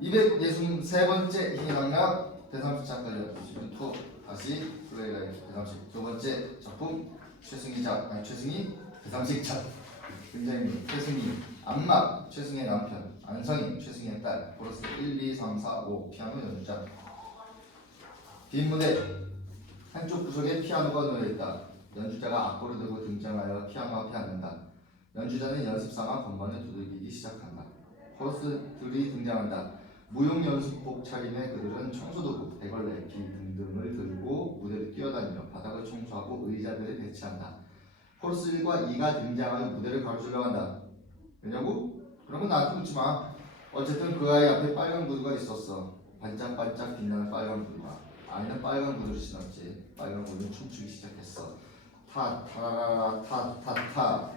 263번째 희망락 대상수작 관련 시즌 2 다시 플레이라이프 대상식 두 번째 작품 최승희 대상식작 굉장히 최승희 안막 최승희의 남편 안성희 최승희의 딸 코러스 1, 2, 3, 4, 5 피아노 연주자 빈무대 한쪽 구석에 피아노가 놓여있다. 연주자가 악보를 들고 등장하여 피아노 앞에 앉는다. 연주자는 연습삼아 건반을 두들기기 시작한다. 코러스들이 등장한다. 무용 연습복 차림의 그들은 청소도구, 대걸레, 비 등등을 들고 무대를 뛰어다니며 바닥을 청소하고 의자들을 배치한다. 코러스 1과 2가 등장하여 무대를 가로질러 간다. 왜냐고? 그런 건 나한테 묻지 마. 어쨌든 그 아이 앞에 빨간 구두가 있었어. 반짝반짝 빛나는 빨간 구두가. 아이는 빨간 구두를 신었지. 빨간 구두는 춤추기 시작했어. 타타라라 타타타.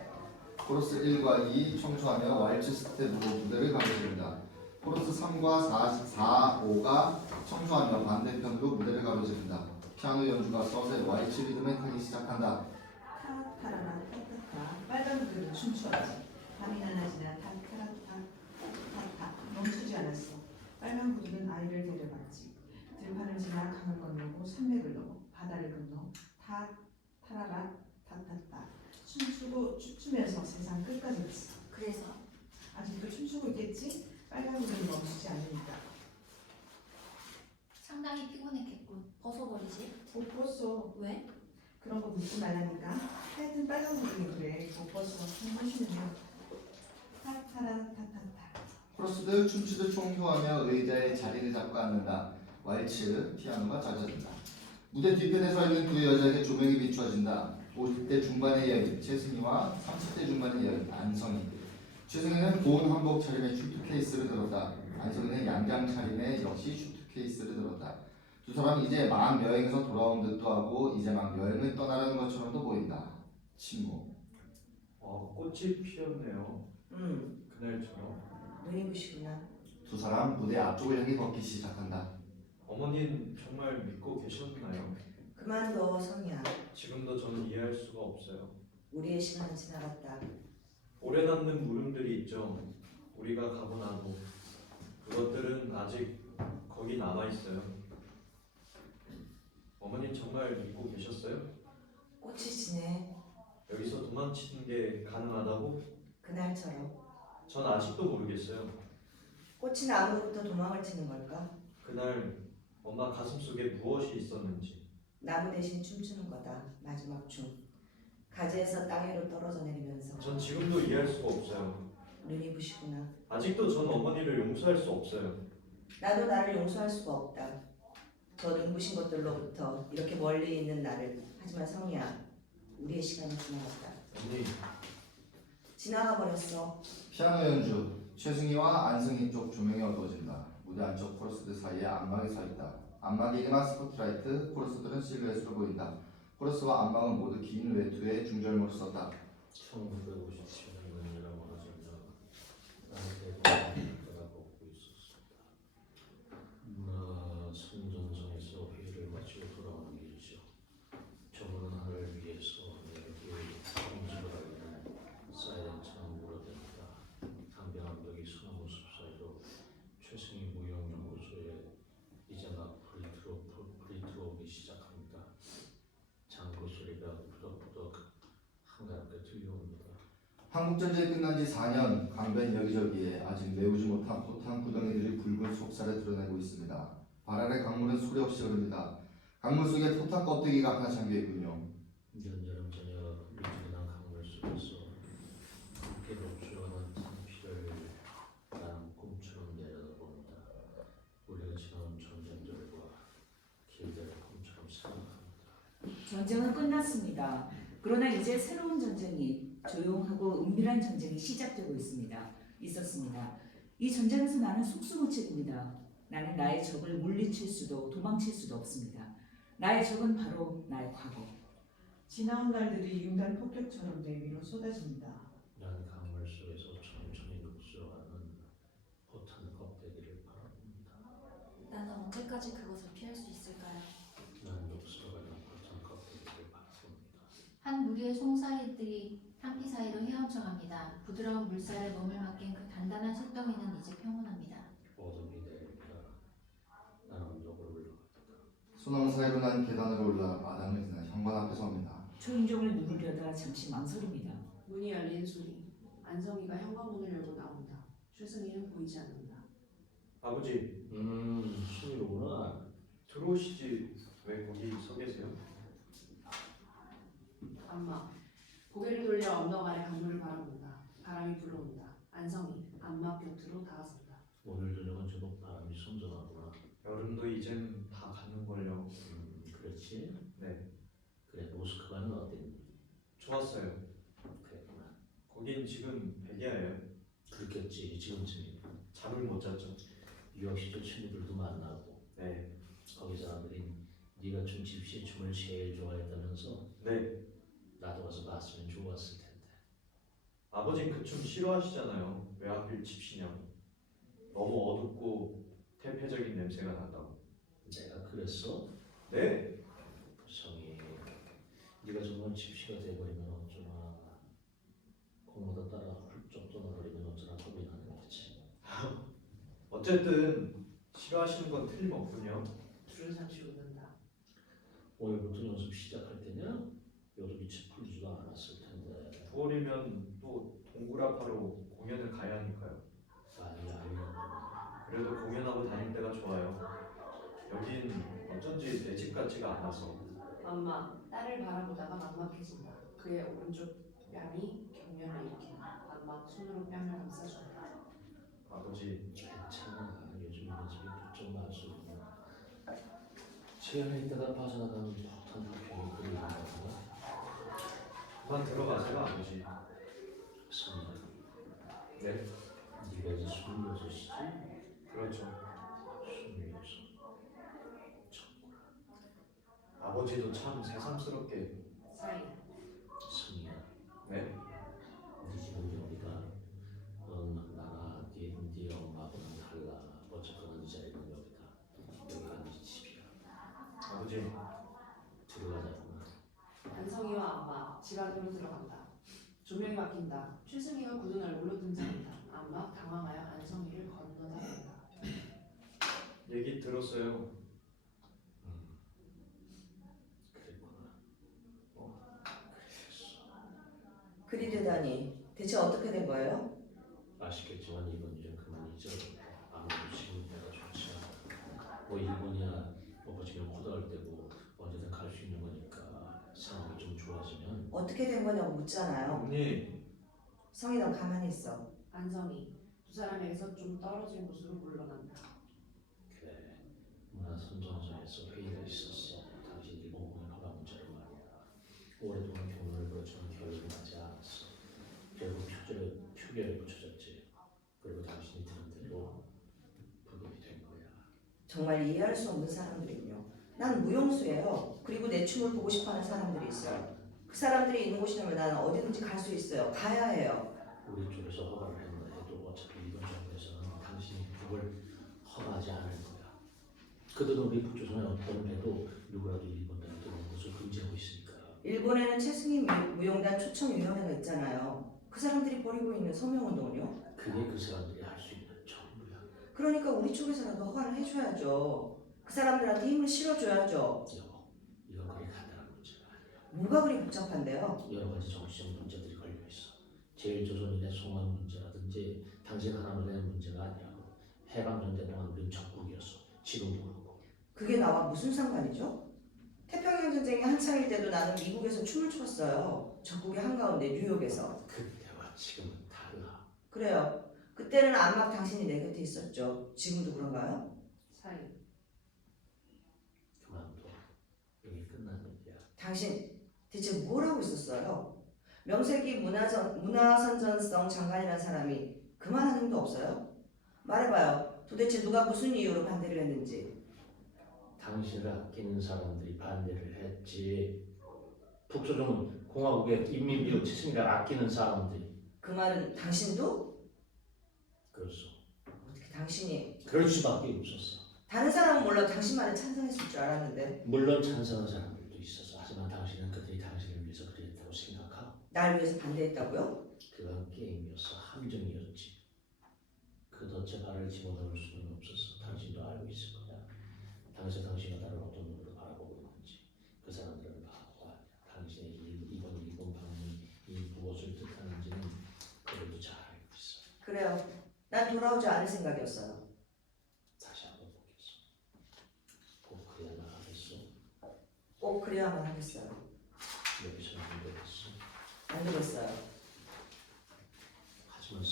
코러스 1과 2 청소하며 왈츠 스텝으로 무대를 가로지른다. 코러스 3과 4, 5가 청소하며 반대편으로 무대를 가로지른다. 피아노 연주가 서세 왈츠 리듬에 타기 시작한다. 타타라라 타타타 빨간 구두로 춤추었지. 밤이 나나지나 타타라타 타타 멈추지 않았어. 빨간 구두는 아이를 데려갔지. 들판을 지나 강을 건너고 산맥을 넘어 바다를 건너 타타라라 타타타 춤추고 춤추면서 세상 끝까지 갔어. 그래서 아직도 춤추고 있겠지? 빨간 구두는 멈추지 않으니까. 상당히 피곤했겠군. 벗어버리지. 못 벗어. 왜? 그런 거 묻지 말라니까. 하여튼 빨간 구두는 그래. 못 벗어. 한번 쉬면 타타라 타타타. 코러스들 춤추듯 청소하며 의자에 자리를 잡고 앉는다. 왈츠 피아노가 잦아든다. 무대 뒤편에 서 있는 두 여자에게 조명이 비추어진다. 50대 중반의 여인 최승희와 30대 중반의 여인 안성희. 최승희는 고운 한복 차림의 슈트케이스를 들었다. 안성희는 양장 차림의 역시 슈트케이스를 들었다. 두 사람은 이제 막 여행에서 돌아온 듯도 하고 이제 막 여행을 떠나려는 것처럼도 보인다. 침묵. 꽃이 피었네요. 그날처럼. 눈이 부시구나. 두 사람 무대 앞쪽을 향해 걷기 시작한다. 어머님 정말 믿고 계셨나요? 그만둬 성이야. 지금도 저는 이해할 수가 없어요. 우리의 시간은 지나갔다. 오래 남는 물음들이 있죠. 우리가 가고 나도 그것들은 아직 거기 남아 있어요. 어머님 정말 믿고 계셨어요? 꽃이 지네. 여기서 도망치는 게 가능하다고? 그날처럼. 전 아직도 모르겠어요. 꽃이 나무로부터 도망을 치는 걸까? 그날 엄마 가슴속에 무엇이 있었는지. 나무 대신 춤추는 거다. 마지막 춤. 가지에서 땅위로 떨어져 내리면서. 전 지금도 이해할 수가 없어요. 눈이 부시구나. 아직도 전 어머니를 용서할 수 없어요. 나도 나를 용서할 수가 없다. 저 눈부신 것들로부터 이렇게 멀리 있는 나를. 하지만 성이야, 우리의 시간이 지나갔다. 언니, 지나가 버렸어. 피아노 연주 최승희와 안승희 쪽 조명이 어두워진다. 무대 안쪽 코러스들 사이에 안막이 서있다. 안막에게만 스포트라이트, 코러스들은 실루엣으로 보인다. 코러스와 안막은 모두 긴 외투에 중절모를 썼다. 1957년이라고 하자면 나한테 받아먹고 있었습니다. 선전성에서 회의를 마치고 돌아오는 길이죠. 저번은 하를 위해서 내게 공직을 하려는 사이렌처럼 물어댑니다. 담배 한 벽이 소나무 숲 사이로 최승희 무용연구소에 이제 막 불이 들어오기 시작합니다. 장구 소리가 부덕부덕 한가롭게 들려옵니다. 한국전쟁이 끝난 지 4년, 강변 여기저기에 아직 메우지 못한 포탄 구덩이들이 붉은 속살을 드러내고 있습니다. 발 아래 강물은 소리 없이 흐릅니다. 강물 속에 포탄 껍데기가 하나 잠겨있군요. 연여름 저녁 미지근한 강물 속에서 함께 녹슬어가는 탄피를 난 꿈처럼 내려다봅니다. 우리가 지나온 전쟁들과 길들의 꿈처럼 생각합니다. 전쟁은 끝났습니다. 그러나 이제 새로운 전쟁이 조용하고 은밀한 전쟁이 시작되고 있었습니다. 이 전쟁에서 나는 속수무책입니다. 나는 나의 적을 물리칠 수도 도망칠 수도 없습니다. 나의 적은 바로 나의 과거. 지나온 날들이 융단 폭격처럼 내 위로 쏟아집니다. 난 강물 속에서 천천히 녹슬어가는 포탄 껍데기를 바라봅니다. 나는 언제까지 그것을 피할 수 있을까요? 난 녹슬어가는 포탄 껍데기를 바라봅니다. 한 무리의 송사이들이 한피 사이로 헤엄쳐갑니다. 부드러운 물살에 몸을 맡긴 그 단단한 실덩이는 이제 평온합니다. 어둠이 내려 소나무 사이로 난 계단으로 올라 마당을 지나 현관 앞에 섭니다. 초인종을 누르려다 잠시 망설입니다. 문이 열리는 소리. 안성이가 현관문을 열고 나온다. 최승희는 보이지 않는다. 아버지, 수미로구나. 들어오시지 왜 거기 서 계세요? 안마. 고개를 돌려 언덕 아래 강물을 바라본다. 바람이 불어온다. 안성이 안마 곁으로 다가선다. 오늘 저녁은 제법 바람이 선선하구나. 여름도 이젠 다 갔는걸요. 그렇지? 네, 그래, 모스크바는 어땠니? 좋았어요. 그랬구나. 거긴 지금 백야예요. 그렇겠지, 지금쯤이면. 잠을 못 잤죠. 유학 시절 친구들도 만나고 네, 거기 사람들이 네가 춘 집시 춤을 제일 좋아했다면서 네. 나도 가서 봤으면 좋았을 텐데. 아버진 그 춤 싫어하시잖아요. 왜 하필 집시냐고. 너무 어둡고 태폐적인 냄새가 난다고. 내가 그랬어? 네, 성이 네가 정말 집시가 돼버리면 어쩌나. 공무다 따라 훌쩍 떠나버리면 어쩌나 겁이 나는 거지. 어쨌든 싫어하시는 건 틀림없군요. 둘은 잠시 웃는다. 오늘부터 연습 시작할 때냐? 여름이 채 풀리지도 않았을 텐데. 9월이면 또 동굴아파로 공연을 가야 하니까요. 많이 알겠구나. 그래도 공연하고 다닐 때가 좋아요. 여긴 어쩐지 내 집 같지가 않아서. 안마. 딸을 바라보다가 막막해진다. 그의 오른쪽 뺨이 경련을 일으킨다. 안마 손으로 뺨을 감싸준다. 아버지, 괜찮아. 요즘 연습이 부쩍 말수구나. 시간에 있다가 빠져나가는 폭탄 학교에 끌려간 거구나. 그만 들어가세요, 아버지. 성이야. 네, 네가 이제 26이지? 그렇죠. 26. 아버지도 참 새삼스럽게. 사이. 성이야. 네, 네 집은 여기다. 넌 나나 네 엄마하고는 달라. 어쨌거나 이 자리는 여기다. 여기가 네 집이야. 아버지, 들어가자꾸나. 안성이와 안마 집 안으로 들어간다. 조명이 바뀐다. 최승희가 굳은 얼굴로 등장한다. 안마 당황하여 안성이를 건너다본다. 얘기 들었어요. 그랬구나. 그리 되다니 대체 어떻게 된 거예요? 아쉽겠지만 이번 일은 그만 잊어. 아무래도 지금 내가 좋지 않아. 뭐 일본이야 엎어지면 코다할 때고 언제든 갈 수 있는 거니까 상황이 좀 좋아지면. 어떻게 된 거냐고 묻잖아요. 언니, 성희 넌 가만히 있어. 안성이 두 사람에게서 좀 떨어진 곳으로 물러난다. 그래. 문화선전소에서 회의가 있었어. 당시 일본 공연 허가 문제로 말이야. 오랫동안 경로를 벌였지만 결론이 나지 않았어. 결국 표결에 붙여졌지. 그리고 당신이 들은 대로 불법이 된 거야. 정말 이해할 수 없는 사람들이군요. 난 무용수예요. 그리고 내 춤을 보고 싶어하는 사람들이 있어요. 그 사람들이 있는 곳이라면 나는 어디든지 갈 수 있어요. 가야 해요. 우리 쪽에서 허가를 했나 해도 어차피 이번 정부에서는 당신이 그걸 허가하지 않을 거야. 그들은 우리 북조선의 어떤 배도 누구라도 일본에 들어오는 것을 금지하고 있으니까. 일본에는 최승희 무용단 초청위원회가 있잖아요. 그 사람들이 벌이고 있는 서명운동은요? 그게 그 사람들이 할 수 있는 전부야. 그러니까 우리 쪽에서라도 허가를 해줘야죠. 그 사람들한테 힘을 실어줘야죠. 여보, 이건 그리 간단한 문제가 아니야. 뭐가 그리 복잡한데요? 여러 가지 정치적 문제들이 걸려 있어. 제일조선인의 송환 문제라든지 당신 하나만의 문제가 아니라고. 해방전쟁 동안 우린 적국이었어. 지금도 그렇고. 그게 나와 무슨 상관이죠? 태평양 전쟁이 한창일 때도 나는 미국에서 춤을 췄어요. 적국의 한가운데 뉴욕에서. 그때와 지금은 달라. 그래요. 그때는 안막 당신이 내 곁에 있었죠. 지금도 그런가요? 사이. 그만둬. 이게 끝난 일이야. 당신 대체 뭘 하고 있었어요? 명색이 문화선전성 장관이라는 사람이 그만한 힘도 없어요? 말해봐요. 도대체 누가 무슨 이유로 반대를 했는지. 당신을 아끼는 사람들이 반대를 했지. 북조정은 공화국의 인민비로 최승희를 아끼는 사람들이. 그 말은 당신도? 그렇소. 어떻게 당신이 그럴 수밖에 없었어. 다른 사람은 몰라도 당신만을 찬성했을 줄 알았는데 물론 찬성한 사람들도 있었어. 하지만 당신은 그들이 당신을 위해서 그랬다고 생각하고. 날 위해서 반대했다고요? 그건 게임이었어. 함정이었지. 그 덫에 발을 집어넣을 수는 없었어. 당신도 알고 있을 거야. 당시 당신가 나를 어떤 눈으로 바라보고 있는지 그 사람들은 바보가 아니야. 당신의 이번 일본 방문이 무엇을 뜻하는지는 그들도 잘 알고 있어. 그래요. 난 돌아오지 않을 생각이었어요. 다시 한번 보겠어. 꼭 그래야만 하겠어. 꼭 그래야만 하겠어요. 여기서는 안 되겠어. 안 되겠어요. 하지만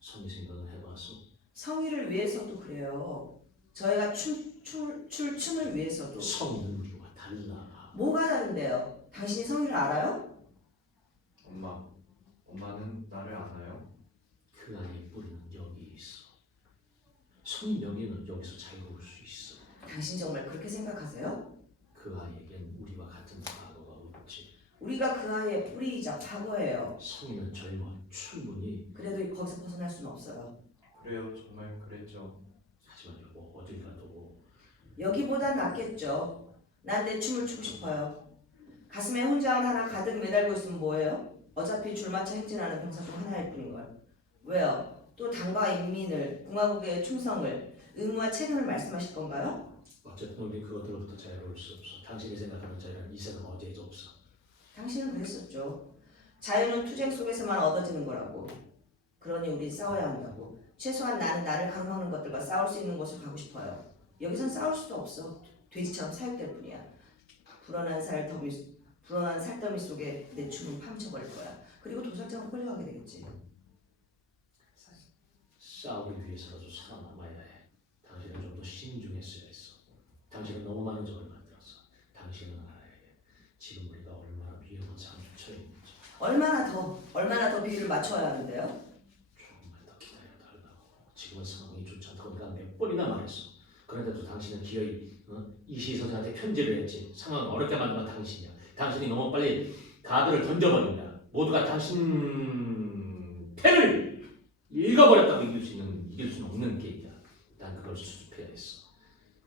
성이 생각을 해봤어. 성의를 위해서도 그래요. 저희가 춤을 위해서도. 성은 우리와 달라. 뭐가 다른데요? 당신이 성의를 알아요? 엄마는 나를 아나요? 그 아이의 뿌리는 여기 있어. 성의 명예는 여기서 자유로울 수 있어. 당신 정말 그렇게 생각하세요? 그 아이에겐 우리와 같은 과거가 없지. 우리가 그 아이의 뿌리이자 과거예요. 성의는 젊어 충분히. 그래도 거기서 벗어날 수는 없어요. 그래요, 정말 그랬죠. 하지만 여보 어딜 가도 여기보단 낫겠죠. 난 내 춤을 추고 싶어요. 가슴에 훈장 하나 가득 매달고 있으면 뭐예요? 어차피 줄맞춰 행진하는 병사 중 하나일 뿐인걸. 왜요? 또 당과 인민을, 공화국의 충성을, 의무와 책임을 말씀하실 건가요? 어쨌든 우리 그것들로부터 자유로울 수 없어. 당신이 생각하는 자유는 이 세상 어디에도 없어. 당신은 그랬었죠. 자유는 투쟁 속에서만 얻어지는 거라고. 그러니 우린 싸워야 한다고. 최소한 나는 나를 강요하는 것들과 싸울 수 있는 곳을 가고 싶어요. 여기선 싸울 수도 없어. 돼지처럼 사육될 뿐이야. 불어난 살더미 속에 내 춤은 파묻혀버릴 거야. 그리고 도살장으로 끌려가게 되겠지. 싸우기 위해서라도 살아남아야 해. 당신은 좀 더 신중했어야 했어. 당신은 너무 많은 적을 만들었어. 당신은 알아야 해. 지금 우리가 얼마나 위험한 상황에 처해 있는지. 얼마나 더 비율을 맞춰야 하는데요? 조금만 더 기다려달라고. 지금은 상황이 좋지 않다고 내가 몇 번이나 말했어. 그런데도 당신은 기어이 이시희 선생한테 편지를 했지. 상황을 어렵게 만든 건 당신이야. 당신이 너무 빨리 카드를 던져버린다. 모두가 당신 패를 읽어버렸다고 이길 수는 없는 게임이야. 난 그걸 수습해야 했어.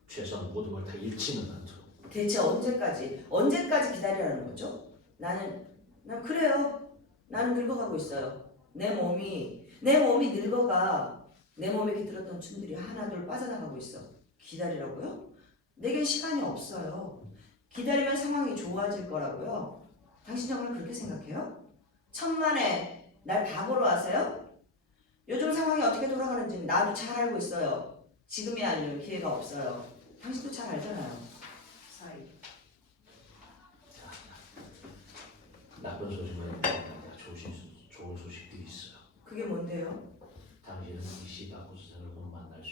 최소한 모든 걸 다 잃지는 않도록. 대체 언제까지 기다리라는 거죠? 난 그래요. 나는 늙어가고 있어요. 내 몸이 늙어가. 내 몸에 깃들었던 춤들이 하나둘 빠져나가고 있어. 기다리라고요? 내겐 시간이 없어요. 기다리면 상황이 좋아질 거라고요. 당신 정말 그렇게 생각해요? 천만에 날 바보로 아세요? 요즘 상황이 어떻게 돌아가는지 나도 잘 알고 있어요. 지금이 아니면 기회가 없어요. 당신도 잘 알잖아요. 사이. 나쁜 소식은 좋은 소식도 있어요. 그게 뭔데요? 당신은 이시 바쿠 선생을 곧 만나뵐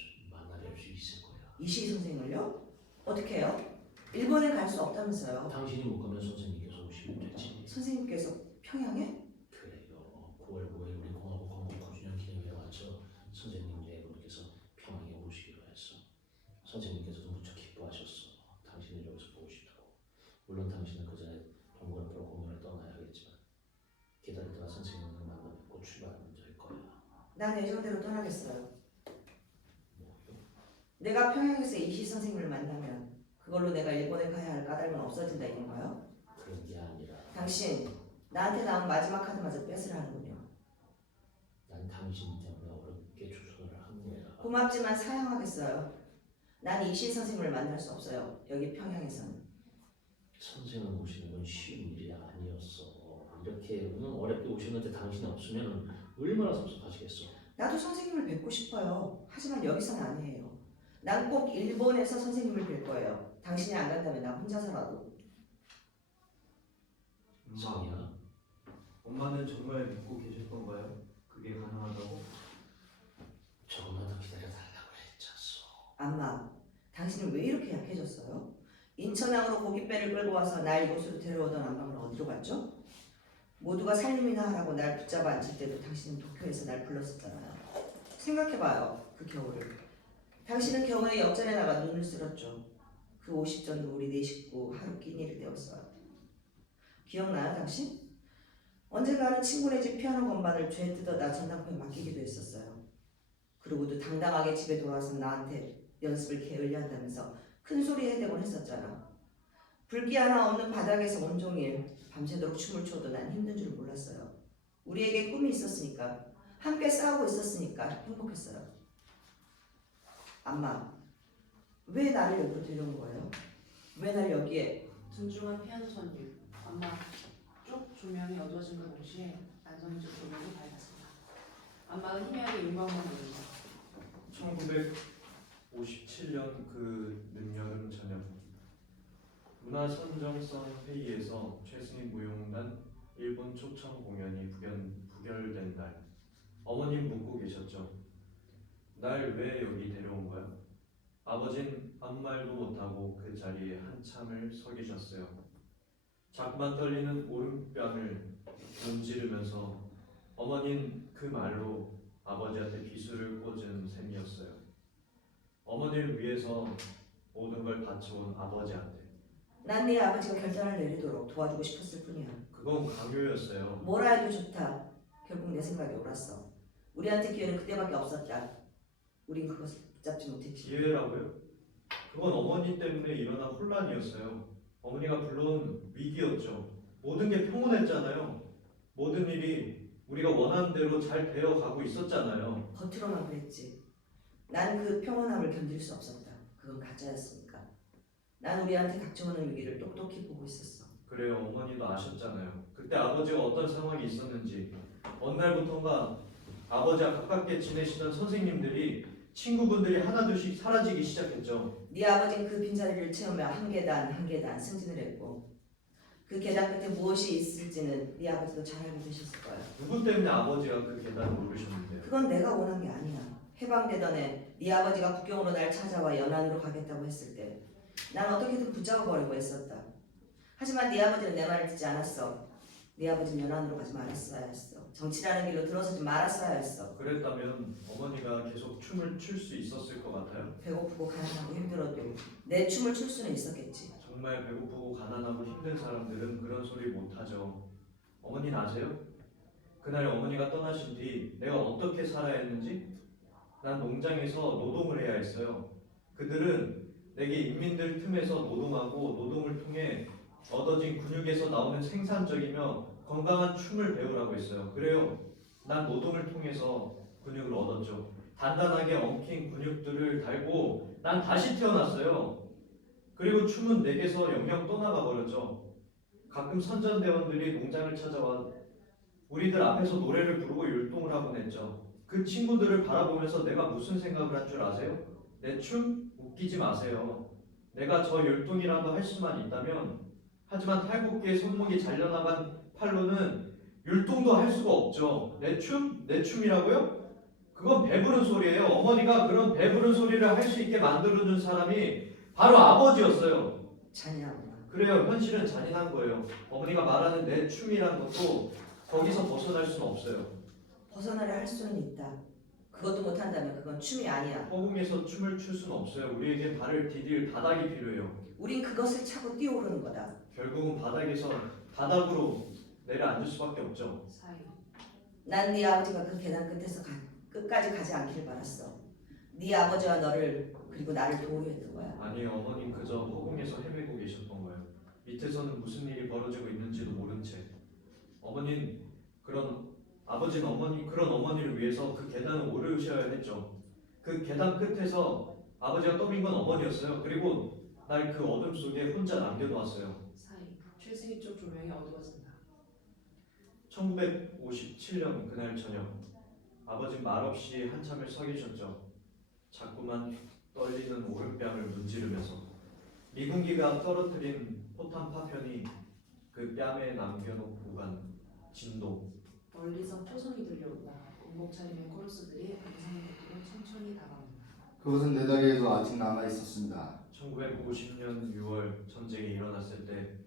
수 있을 거야. 이시희 선생을요? 어떻게 해요? 일본에 갈 수 없다면서요. 당신이 못 가면 선생님께서 오시면 되지. 선생님께서 평양에? 그래요. 9월 9일 우리 공화국 건국 9주년 기념회에 맞춰 선생님 내분께서 평양에 오시기로 했어. 선생님께서도 무척 기뻐하셨어. 당신을 여기서 보고 싶다고. 물론 당신은 그 전에 동그랗게 공연을 떠나야 하겠지만 기다리다가 선생님을 만나 뵙고 출발하면 될 거야. 난 예정대로 떠나겠어요. 뭐요? 내가 평양에서 이시희 선생님을 만나면 그걸로 내가 일본에 가야 할 까닭은 없어진다 이건가요? 그런 게 아니라 당신 나한테 나온 마지막 카드마저 뺏으라는군요. 난 당신 때문에 어렵게 조선을 한 거야. 고맙지만 사양하겠어요. 난 이시희 선생님을 만날 수 없어요. 여기 평양에서는. 선생을 모시는 건 쉬운 일이 아니었어. 이렇게 어렵게 오셨는데 당신이 없으면 얼마나 섭섭하시겠어. 나도 선생님을 뵙고 싶어요. 하지만 여기서는 아니에요. 난 꼭 일본에서 선생님을 뵐 거예요. 당신이 안 간다면 나 혼자서라도. 성이야. 엄마는 정말 믿고 계실 건가요? 그게 가능하다고? 조금만 더 기다려달라고 했잖소. 안마, 당신은 왜 이렇게 약해졌어요? 인천항으로 고깃배를 끌고 와서 날 이곳으로 데려오던 안방은 어디로 갔죠? 모두가 살림이나 하라고 날 붙잡아 앉힐 때도 당신은 도쿄에서 날 불렀었잖아요. 생각해봐요, 그 겨울을. 당신은 겨우내 역전에 나가 눈을 쓸었죠. 그 50전으로 우리 네 식구 하루 끼니를 때웠어요. 기억나요, 당신? 언젠가는 친구네 집 피아노 건반을 죄 뜯어다 전당포에 맡기기도 했었어요. 그러고도 당당하게 집에 돌아와서 나한테 연습을 게을리 한다면서 큰 소리 해대곤 했었잖아. 불기 하나 없는 바닥에서 온종일 밤새도록 춤을 춰도 난 힘든 줄 몰랐어요. 우리에게 꿈이 있었으니까, 함께 싸우고 있었으니까 행복했어요. 안마, 왜 나를 여기로 데려온 거예요? 왜 날 여기에? 둔중한 피아노 선율, 안마 쪽 조명이 어두워짐과 동시에 안성이 쪽 조명이 밝았습니다. 안마는 희미하게 윤곽만 보입니다. 1957년 그 늦여름 저녁 문화선정성 회의에서 최승희 무용단 일본 초청 공연이 부결된 날 어머님 묻고 계셨죠. 날 왜 여기 데려온 거야? 아버진 아무 말도 못하고 그 자리에 한참을 서 계셨어요. 자꾸만 떨리는 오른뺨을 문지르면서 어머닌 그 말로 아버지한테 비수를 꽂은 셈이었어요. 어머니를 위해서 모든 걸 바쳐온 아버지한테. 난 네 아버지가 결단을 내리도록 도와주고 싶었을 뿐이야. 그건 강요였어요. 뭐라 해도 좋다. 결국 내 생각이 옳았어. 우리한테 기회는 그때밖에 없었다. 우린 그것을 붙잡지 못했지. 기회라고요? 그건 어머니 때문에 일어난 혼란이었어요. 어머니가 불러온 위기였죠. 모든 게 평온했잖아요. 모든 일이 우리가 원하는 대로 잘 되어가고 있었잖아요. 겉으로만 그랬지. 난 그 평온함을 견딜 수 없었다. 그건 가짜였으니까. 난 우리한테 닥쳐오는 위기를 똑똑히 보고 있었어. 그래요. 어머니도 아셨잖아요. 그때 아버지가 어떤 상황이 있었는지. 어느 날부터인가 아버지와 가깝게 지내시던 선생님들이 친구분들이 하나둘씩 사라지기 시작했죠. 네 아버지는 그 빈자리를 채우며 한 계단 한 계단 승진을 했고 그 계단 끝에 무엇이 있을지는 네 아버지도 잘 알고 계셨을 거야. 누구 때문에 아버지가 그 계단을 오르셨는데요? 그건 내가 원한 게 아니야. 해방되던 해 네 아버지가 국경으로 날 찾아와 연안으로 가겠다고 했을 때 난 어떻게든 붙잡아버리고 했었다. 하지만 네 아버지는 내 말을 듣지 않았어. 네 아버지는 연안으로 가지 말았어야 했어. 정치라는 길로 들어서지 말았어야 했어. 그랬다면 어머니가 계속 춤을 출 수 있었을 것 같아요. 배고프고 가난하고 힘들어도 내 춤을 출 수는 있었겠지. 정말 배고프고 가난하고 힘든 사람들은 그런 소리 못하죠. 어머니는 아세요? 그날 어머니가 떠나신 뒤 내가 어떻게 살아야 했는지? 난 농장에서 노동을 해야 했어요. 그들은 내게 인민들 틈에서 노동하고 노동을 통해 얻어진 근육에서 나오는 생산적이며 건강한 춤을 배우라고 했어요. 그래요. 난 노동을 통해서 근육을 얻었죠. 단단하게 엉킨 근육들을 달고 난 다시 태어났어요. 그리고 춤은 내게서 영영 떠나가 버렸죠. 가끔 선전대원들이 농장을 찾아와 우리들 앞에서 노래를 부르고 율동을 하곤 했죠. 그 친구들을 바라보면서 내가 무슨 생각을 한 줄 아세요? 내 춤? 웃기지 마세요. 내가 저 율동이라도 할 수만 있다면 하지만 탈곡기에 손목이 잘려나간 팔로는 율동도 할 수가 없죠. 내 춤? 내 춤이라고요? 그건 배부른 소리예요. 어머니가 그런 배부른 소리를 할 수 있게 만들어준 사람이 바로 아버지였어요. 잔인하구나. 그래요. 현실은 잔인한 거예요. 어머니가 말하는 내 춤이란 것도 거기서 벗어날 수는 없어요. 벗어나려 할 수는 있다. 그것도 못한다면 그건 춤이 아니야. 허공에서 춤을 출 수는 없어요. 우리에게 발을 디딜 바닥이 필요해요. 우린 그것을 차고 뛰어오르는 거다. 결국은 바닥에서 바닥으로 내려앉을 수밖에 없죠. 사이. 난 네 아버지가 그 계단 끝에서 끝까지 가지 않길 바랐어. 네 아버지와 너를 그리고 나를 도우려 했던 거야. 아니에요. 어머님 그저 허공에서 헤매고 계셨던 거예요. 밑에서는 무슨 일이 벌어지고 있는지도 모른 채. 아버지는 그런 어머니를 위해서 그 계단을 오르셔야 했죠. 그 계단 끝에서 아버지가 떠민 건 어머니였어요. 그리고 날 그 어둠 속에 혼자 남겨놓았어요. 사이. 최승희 쪽 조명이 어두워진다. 1957년 그날 저녁 아버진 말없이 한참을 서 계셨죠. 자꾸만 떨리는 오른뺨을 문지르면서 미군기가 떨어뜨린 포탄 파편이 그 뺨에 남겨놓고 간 진도. 멀리서 초성이 들려온다. 군복 차림의 코러스들이 안성의 곁으로 천천히 다가온다. 그것은 내 다리에도 아직 남아 있었습니다. 1950년 6월 전쟁이 일어났을 때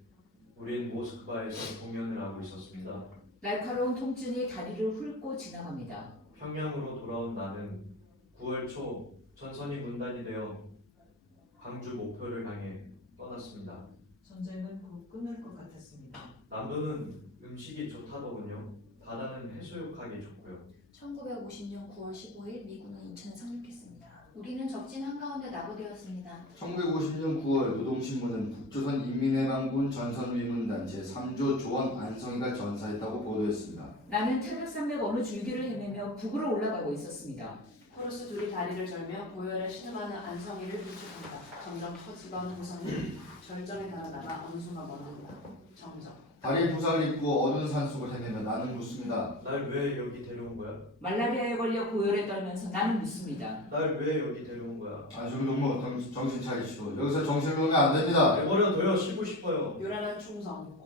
우린 모스크바에서 공연을 하고 있었습니다. 날카로운 통증이 다리를 훑고 지나갑니다. 평양으로 돌아온 나는 9월 초 전선이 문단이 되어 광주 목표를 향해 떠났습니다. 전쟁은 곧 끝날 것 같았습니다. 남도는 음식이 좋다더군요. 바다는 해수욕하기 좋고요. 1950년 9월 15일 미군은 인천에 상륙했습니다. 우리는 적진 한가운데 나고되었습니다. 1950년 9월 노동신문은 북조선 인민해방군 전선위문단 제3조 조원 안성희가 전사했다고 보도했습니다. 나는 태백산맥 어느 줄기를 헤매며 북으로 올라가고 있었습니다. 코러스 둘이 다리를 절며 보혈에 신음하는 안성이를 부축한다. 점점 커지던 동선이 절정에 달하다가 어느 순간 멎는다. 정정. 다리 부상을 입고 어두운 산속을 헤매며 나는 묻습니다. 날 왜 여기 데려온 거야? 말라리아에 걸려 고열에 떨면서 나는 묻습니다. 날 왜 여기 데려온 거야? 안중동무 정신 차리시오. 여기서 정신을 놓으면 안 됩니다. 내버려둬요. 쉬고 싶어요. 요란한 충성.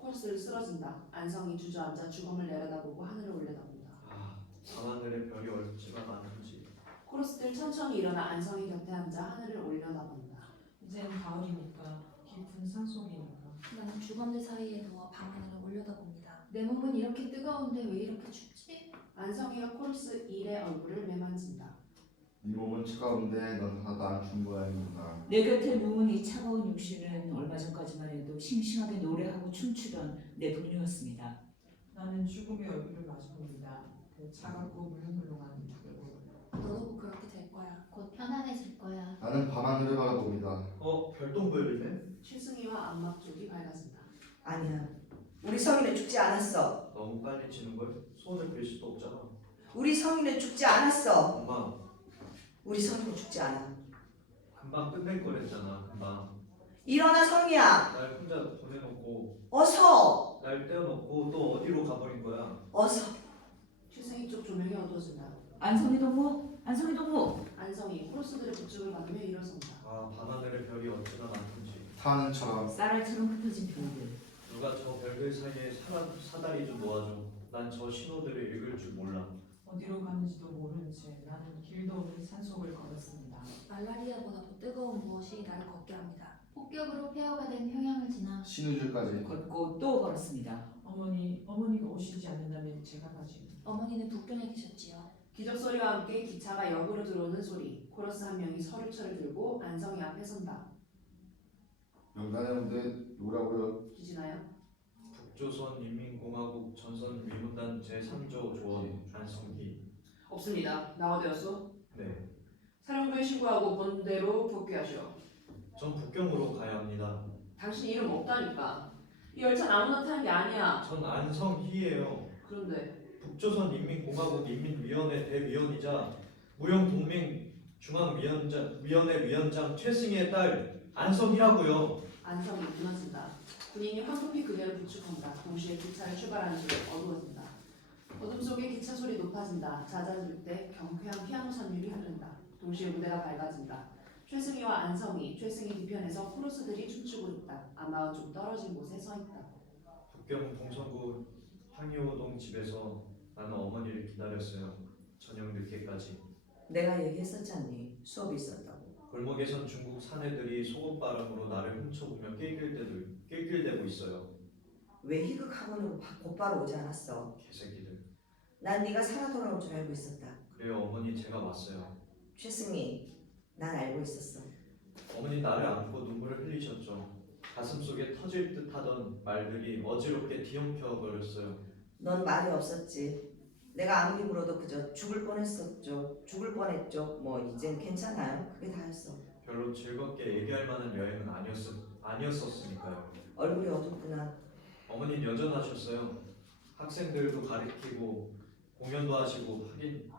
코러스를 쓰러진다. 안성이 주저앉아 죽음을 내려다보고 하늘을 올려다본다. 아, 밤하늘에 별이 얼마나 많은지. 코러스들 천천히 일어나 안성이 곁에 앉아 하늘을 올려다본다. 이젠 가을이니까 깊은 산속이니까 나는 주검들 사이에 누워 밤하늘을 올려다봅니다. 내 몸은 이렇게 뜨거운데 왜 이렇게 춥지? 안성이가 코러스 1의 얼굴을 매만진다. 네 몸은 차가운데 넌 하나도 안 추운 모양이구나. 내 곁에 누운 이 차가운 육신은 얼마 전까지만 해도 싱싱하게 노래하고 춤추던 내 동료였습니다. 나는 죽음의 얼굴을 마주봅니다. 그 차갑고 물렁물렁한 두개골. 너도 곧 그렇게 될 거야. 곧 편안해질 거야. 나는 밤하늘을 바라봅니다. 별똥별이네? 최승희와 안막 쪽이 밝아진다. 아니야. 우리 성인은 죽지 않았어. 너무 빨리 치는 걸? 손을 빌 수도 없잖아. 우리 성인은 죽지 않았어. 엄마, 우리 성인은 죽지 않아. 금방 끝낼 거랬잖아. 금방. 일어나 성이야. 날 혼자 보내놓고 어서. 날 떼어놓고 또 어디로 가버린 거야? 어서. 최승희 쪽 조명이 어두워진다. 안성희 동무, 안성희 동무. 안성이 코러스들의 부축을 받으며 일어선다. 아, 밤하늘의 별이 어찌나 많던지. 타는처럼 쌀알처럼 흩어진 별들. 누가 저 별들 사이에 사다리 좀 놓아줘. 난 저 신호들을 읽을 줄 몰라. 어디로 가는지도 모른 채 나는 길도 없는 산속을 걸었습니다. 말라리아보다 더 뜨거운 무엇이 나를 걷게 합니다. 폭격으로 폐허가 된 평양을 지나 신우줄까지. 걷고 또 걸었습니다. 어머니가 오시지 않는다면 제가 가지. 어머니는 북경에 계셨지요. 기적소리와 함께 기차가 역으로 들어오는 소리. 코러스 한 명이 서류철을 들고 안성이 앞에 선다. 명단에 온데 누구라고요? 기지나요? 북조선 인민공화국 전선위문단 제3조 조원 안성기. 없습니다. 나와되었소? 네, 사령부에 신고하고 본대로 복귀하시오. 전 북경으로 가야 합니다. 당신 이름 없다니까. 이 열차는 아무나 타는 게 아니야. 전 안성희예요. 그런데 북조선 인민공화국 인민위원회 대위원이자 무용동맹중앙위원회 위원장 최승희의 딸 안성희라고요. 안성이 무너진다. 군인이 황급히 그녀를 부축한다. 동시에 기차를 출발하는 소리 어두워진다. 어둠 속에 기차 소리 높아진다. 잦아들 때 경쾌한 피아노 선율이 흐른다. 동시에 무대가 밝아진다. 최승희와 안성이 최승희 뒤편에서 코러스들이 춤추고 있다. 안마은 좀 떨어진 곳에 서 있다. 북경 동서구 향유호동 집에서 나는 어머니를 기다렸어요. 저녁 늦게까지. 내가 얘기했었지 않니? 수업이 있었다고. 골목에선 중국 사내들이 소금바람으로 나를 훔쳐보며 낄낄대고 있어요. 왜 희극 학원으로 곧바로 오지 않았어? 개새끼들. 난 네가 살아 돌아올 줄 알고 있었다. 그래요, 어머니, 제가 왔어요. 최승희, 난 알고 있었어. 어머니 나를 안고 눈물을 흘리셨죠. 가슴속에 터질 듯하던 말들이 어지럽게 뒤엉켜 버렸어요. 넌 말이 없었지. 내가 아무리 물어도 그저 죽을 뻔했었죠. 죽을 뻔했죠. 뭐 이젠 괜찮아요. 그게 다였어. 별로 즐겁게 얘기할 만한 여행은 아니었었으니까요. 얼굴이 어둡구나. 어머니는 여전하셨어요. 학생들도 가르치고 공연도 하시고 하긴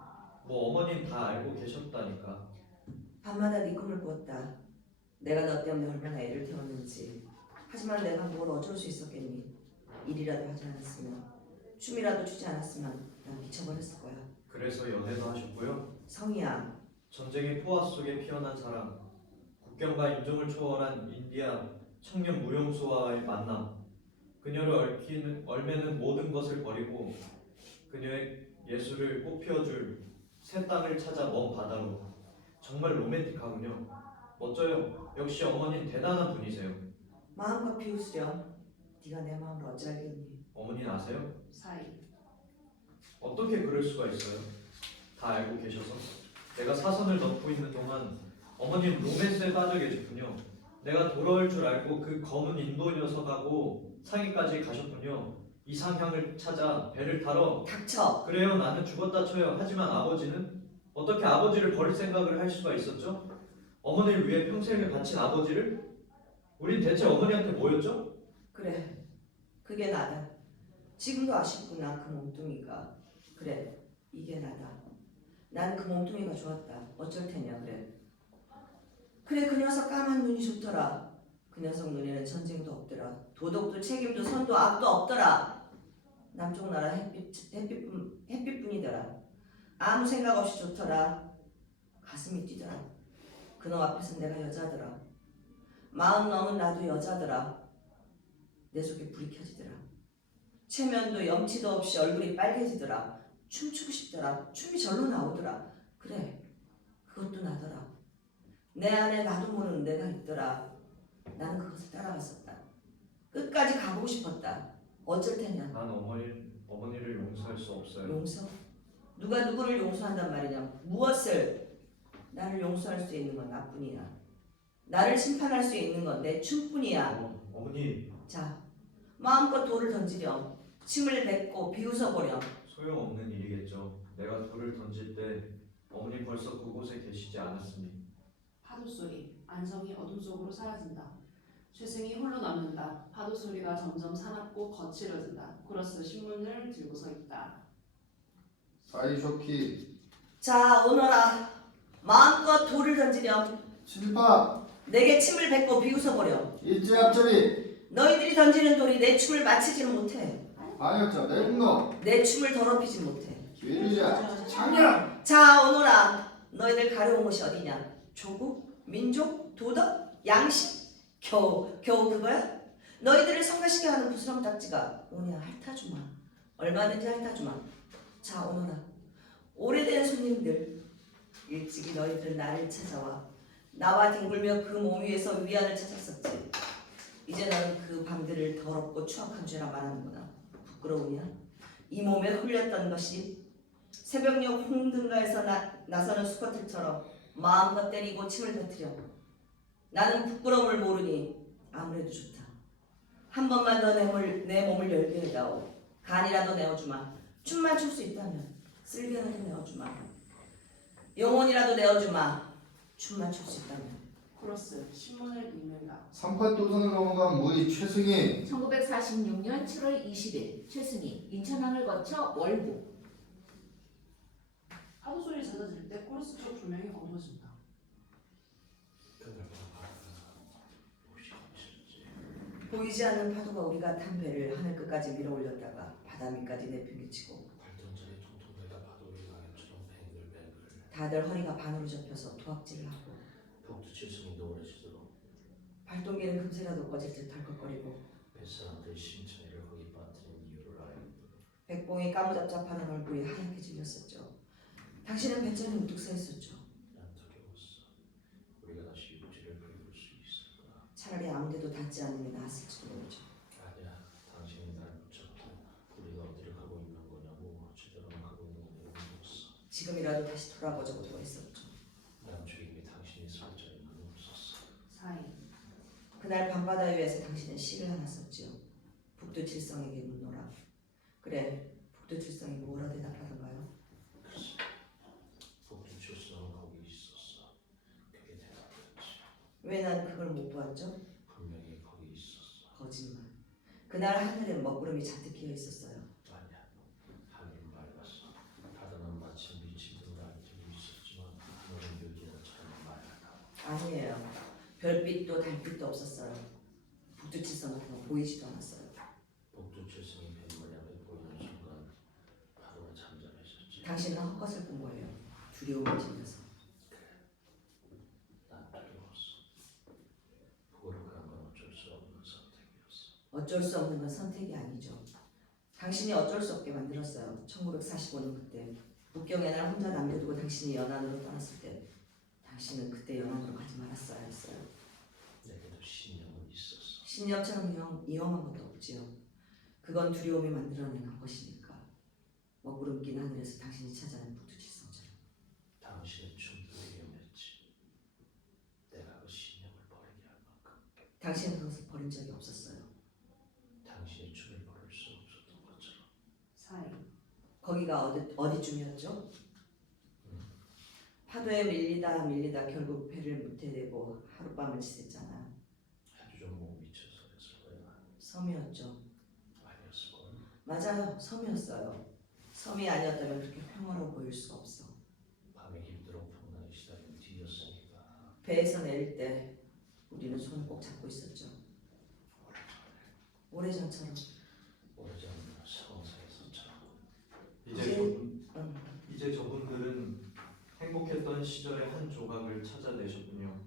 뭐 어머니는 다 알고 계셨다니까. 밤마다 네 꿈을 꾸었다. 내가 너 때문에 얼마나 애를 태웠는지. 하지만 내가 뭘 어쩔 수 있었겠니? 일이라도 하지 않았으면, 춤이라도 추지 않았으면 난 미쳐버렸을 거야. 그래서 연애도 하셨고요. 성희야, 전쟁의 포화 속에 피어난 사랑, 국경과 인종을 초월한 인디아 청년 무용수와의 만남, 그녀를 얼매는 모든 것을 버리고 그녀의 예술을 꽃피워줄 새 땅을 찾아 먼 바다로. 정말 로맨틱하군요. 멋져요. 역시 어머니는 대단한 분이세요. 마음껏 비웃으렴. 네가 내 마음을 어찌 알겠니? 어머니는 아세요? 사이. 어떻게 그럴 수가 있어요? 다 알고 계셔서? 내가 사선을 넣고 있는 동안 어머님 로맨스에 빠져 계셨군요. 내가 돌아올 줄 알고 그 검은 인도 녀석하고 상해까지 가셨군요. 이상향을 찾아 배를 타러. 닥쳐! 그래요, 나는 죽었다 쳐요. 하지만 아버지는? 어떻게 아버지를 버릴 생각을 할 수가 있었죠? 어머니를 위해 평생을 바친 아버지를? 우린 대체 어머니한테 뭐였죠? 그래, 그게 나다. 지금도 아쉽구나, 그 몸뚱이가. 그래, 이게 나다. 나는 그 몸뚱이가 좋았다. 어쩔 테냐 그래. 그래 그 녀석 까만 눈이 좋더라. 그 녀석 눈에는 전쟁도 없더라. 도덕도 책임도 선도 악도 없더라. 남쪽 나라 햇빛뿐이더라. 아무 생각 없이 좋더라. 가슴이 뛰더라. 그놈 앞에서 내가 여자더라. 40 넘은 나도 여자더라. 내 속에 불이 켜지더라. 체면도 염치도 없이 얼굴이 빨개지더라. 춤추고 싶더라. 춤이 절로 나오더라. 그래 그것도 나더라. 내 안에 나도 모르는 내가 있더라. 나는 그것을 따라갔었다. 끝까지 가보고 싶었다. 어쩔 테냐. 난 어머니를 용서할 수 없어요. 용서? 누가 누구를 용서한단 말이냐. 무엇을? 나를 용서할 수 있는 건 나뿐이야. 나를 심판할 수 있는 건 내 춤뿐이야. 어머니 자, 마음껏 돌을 던지렴. 침을 뱉고 비웃어보렴. 소용없는 일이겠죠. 내가 돌을 던질 때 어머니 벌써 그곳에 계시지 않았으니. 파도 소리. 안성이 어둠 속으로 사라진다. 최승이 홀로 남는다. 파도 소리가 점점 사납고 거칠어진다. 코러스 신문을 들고 서 있다. 사이쇼키 자, 오너라. 마음껏 돌을 던지렴. 칠파 내게 침을 뱉고 비웃어보렴. 일제압절이 너희들이 던지는 돌이 내 춤을 맞추지는 못해. 반역자 내분노 내 춤을 더럽히지 못해. 기회주의자 창렬 자, 오너라. 너희들 가려운 곳이 어디냐? 조국? 민족? 도덕? 양심? 겨우 그거야? 너희들을 성가시게 하는 부스럼 딱지가 오냐? 핥아주마. 얼마든지 핥아주마. 자, 오너라. 오래된 손님들. 일찍이 너희들은 나를 찾아와 나와 뒹굴며 그 몸 위에서 위안을 찾았었지. 이제 너는 그 밤들을 더럽고 추악한 죄라 말하는구나. 부끄러우냐? 이 몸에 흘렸던 것이 새벽녘 홍등가에서 나서는 수컷들처럼 마음껏 때리고 침을 뱉으려. 나는 부끄러움을 모르니 아무래도 좋다. 한 번만 더 내 몸을 열게 해다오. 간이라도 내어주마. 춤만 출 수 있다면 쓸개라도 내어주마. 영혼이라도 내어주마. 춤만 출 수 있다면. 코러스 신문을 읽는다. 삼팔도선을 넘어간 무의 최승희 1946년 7월 20일 최승희 인천항을 거쳐 월부. 파도 소리 잦아질 때 코러스 쪽 조명이 어두워진다. 그걸 혹시 있었지? 보이지 않는 파도가 우리가 탄 배를 하늘 끝까지 밀어 올렸다가 바다 밑까지 내팽개치고 발전자리 통통대다 파도의 강연처럼 뱅글뱅글. 다들 허리가 반으로 접혀서 토악질을 하고 북두 칠성이 노래지도록 발동기는 금세라도 꺼질 듯 덜컥거리고 뱃사람들 심청이를 거기 빠뜨린 이유를 알고 백봉이 까무잡잡하는 얼굴이 하얗게 질렸었죠. 당신은 배전에 우뚝 서 있었죠. 난 두려웠어. 우리가 다시 육지를 긁을 수 있을까? 차라리 아무데도 닿지 않는 게 나았을지도 모르죠. 아니야. 당신이 날 붙잡고 우리가 어디를 가고 있는 거냐고 제대로 가고 있는 거냐고 물었어. 지금이라도 다시 돌아보자고 도했었죠. 난 주임이 당신이 설 자리는 없었어. 사인. 그날 밤바다 위에서 당신은 시를 하나 썼지요. 북두칠성에게 묻노라. 그래, 북두칠성이 뭐라 대답하던가요? 글쎄. 북두 칠성은 거기 있었어. 그게 대답이었지. 왜 난 그걸 못 보았죠? 분명히 거기 있었어. 거짓말. 그날 하늘엔 먹구름이 잔뜩 끼어 있었어요. 아니야. 하늘은 맑았어. 바다는 마치 미친 듯 날뛰고 있었지만 하늘은 요지는처럼 맑았다. 아니에요. 별빛도 달빛도 없었어요. 북두칠성 같은 거 보이지도 않았어요. 북두 칠성이 뱃머리 앞에 보이는 순간 파도가 잠잠해졌지. 당신은 헛것을 본 거예요. 두려움을 질려서. 난 두려웠어. 부끄럽게 건 어쩔 수 없는 선택이었어. 어쩔 수 없는 건 선택이 아니죠. 당신이 어쩔 수 없게 만들었어요. 1945년 그때 북경의 날 혼자 남겨두고 당신이 연안으로 떠났을 때 당신은 그때 연안으로 가지 말았어야 했어요. 내게도 신념은 있었어. 신념처럼 위험한 것도 없지요. 그건 두려움이 만들어낸 것이니까. 먹구름 낀 하늘에서 당신이 찾아낸 북두칠성처럼. 당신의 춤도 위험했지. 내가 그 신념을 버리게 한 만큼 당신은 그것을 버린 적이 없었어요. 당신의 춤을 버릴 수 없었던 것처럼. 사인. 거기가 어디쯤이었죠? 파도에 밀리다 결국 배를 무태대고 하룻밤을 지냈잖아. 아주 좀 못 미쳐서 그랬을 거야. 섬이었죠. 아니었을걸. 맞아요. 섬이었어요. 섬이 아니었다면 그렇게 평화로워 보일 수가 없어. 밤에 깊도록 풍랑이 시달리는 뒤였으니까. 배에서 내릴 때 우리는 손을 꼭 잡고 있었죠. 오래전처럼. 오래전 서원사에서처럼. 이제 저분들은 행복했던 시절의 한 조각을 찾아내셨군요.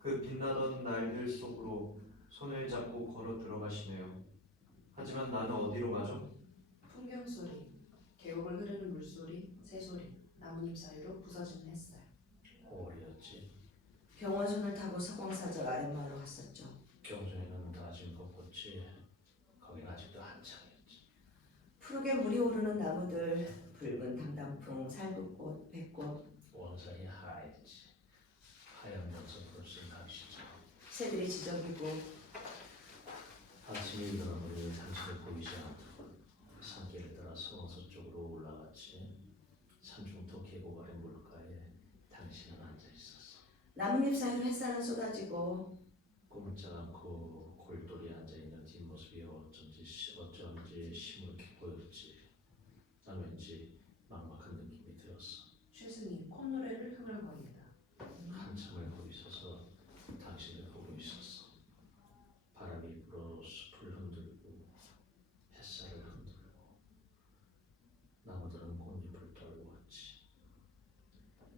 그 빛나던 날들 속으로 손을 잡고 걸어 들어가시네요. 하지만 나는 어디로 가죠? 풍경 소리, 계곡을 흐르는 물소리, 새소리, 나뭇잎 사이로 부서지는 햇살. 5월이었지. 경원선을 타고 서공사적 아랫마을로 갔었죠. 경주에는 다진 벚꽃이, 거긴 아직도 한창이었지. 푸르게 물이 오르는 나무들, 붉은 당단풍, 살구꽃, 백꽃, 원산이 하얗지. 하얀 버섯을 쓴 당시처럼. 새들이 지저귀고 아침에 일어난 우리는 당신을 보이지 않도록 산길을 따라 서원서 쪽으로 올라갔지. 산중터 계곡 아래 물가에 당신은 앉아 있었어. 나뭇잎 사이로 햇살은 쏟아지고 꼼짝 않고 골똘히 앉아있는 뒷모습이 어쩐지 시무룩해 보였지. 난 왠지 막막한 느낌이 들었어. 최승희 콧노래를 흥얼거린다. 한참을 거기 서서 당신을 보고 있었어. 바람이 불어 숲을 흔들고 햇살을 흔들고 나무들은 꽃잎을 떨구었지.